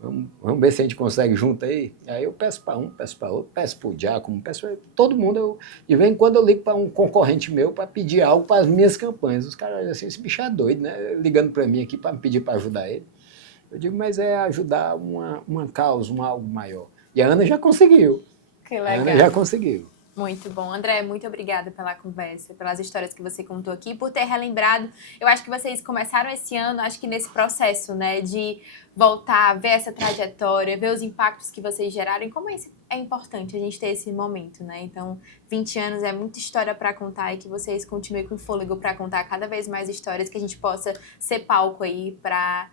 Vamos ver se a gente consegue junto aí. Aí eu peço para um, peço para outro, peço para o Giacomo, peço para todo mundo. De vez em quando eu ligo para um concorrente meu para pedir algo para as minhas campanhas. Os caras olham assim, esse bicho é doido, né? Ligando para mim aqui para me pedir para ajudar ele. Eu digo, mas é ajudar uma causa, algo maior. E a Ana já conseguiu. Que legal. A Ana já conseguiu. Muito bom. André, muito obrigada pela conversa, pelas histórias que você contou aqui, por ter relembrado. Eu acho que vocês começaram esse ano, acho que nesse processo, né, de voltar, ver essa trajetória, ver os impactos que vocês geraram e como é importante a gente ter esse momento, né? Então, 20 anos é muita história para contar e que vocês continuem com fôlego para contar cada vez mais histórias, que a gente possa ser palco aí para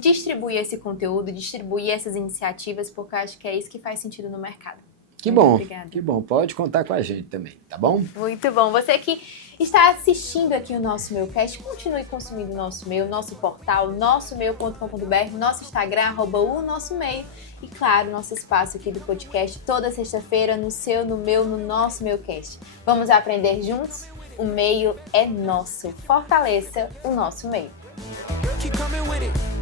distribuir esse conteúdo, distribuir essas iniciativas, porque eu acho que é isso que faz sentido no mercado. Que bom, que bom. Pode contar com a gente também, tá bom? Muito bom. Você que está assistindo aqui o Nosso Meucast, continue consumindo o Nosso Meu, nosso portal, nossomeu.com.br, nosso Instagram, @o Nosso Meio e, claro, nosso espaço aqui do podcast toda sexta-feira no seu, no meu, no Nosso Meucast. Vamos aprender juntos? O meio é nosso. Fortaleça o nosso meio. Keep coming with it.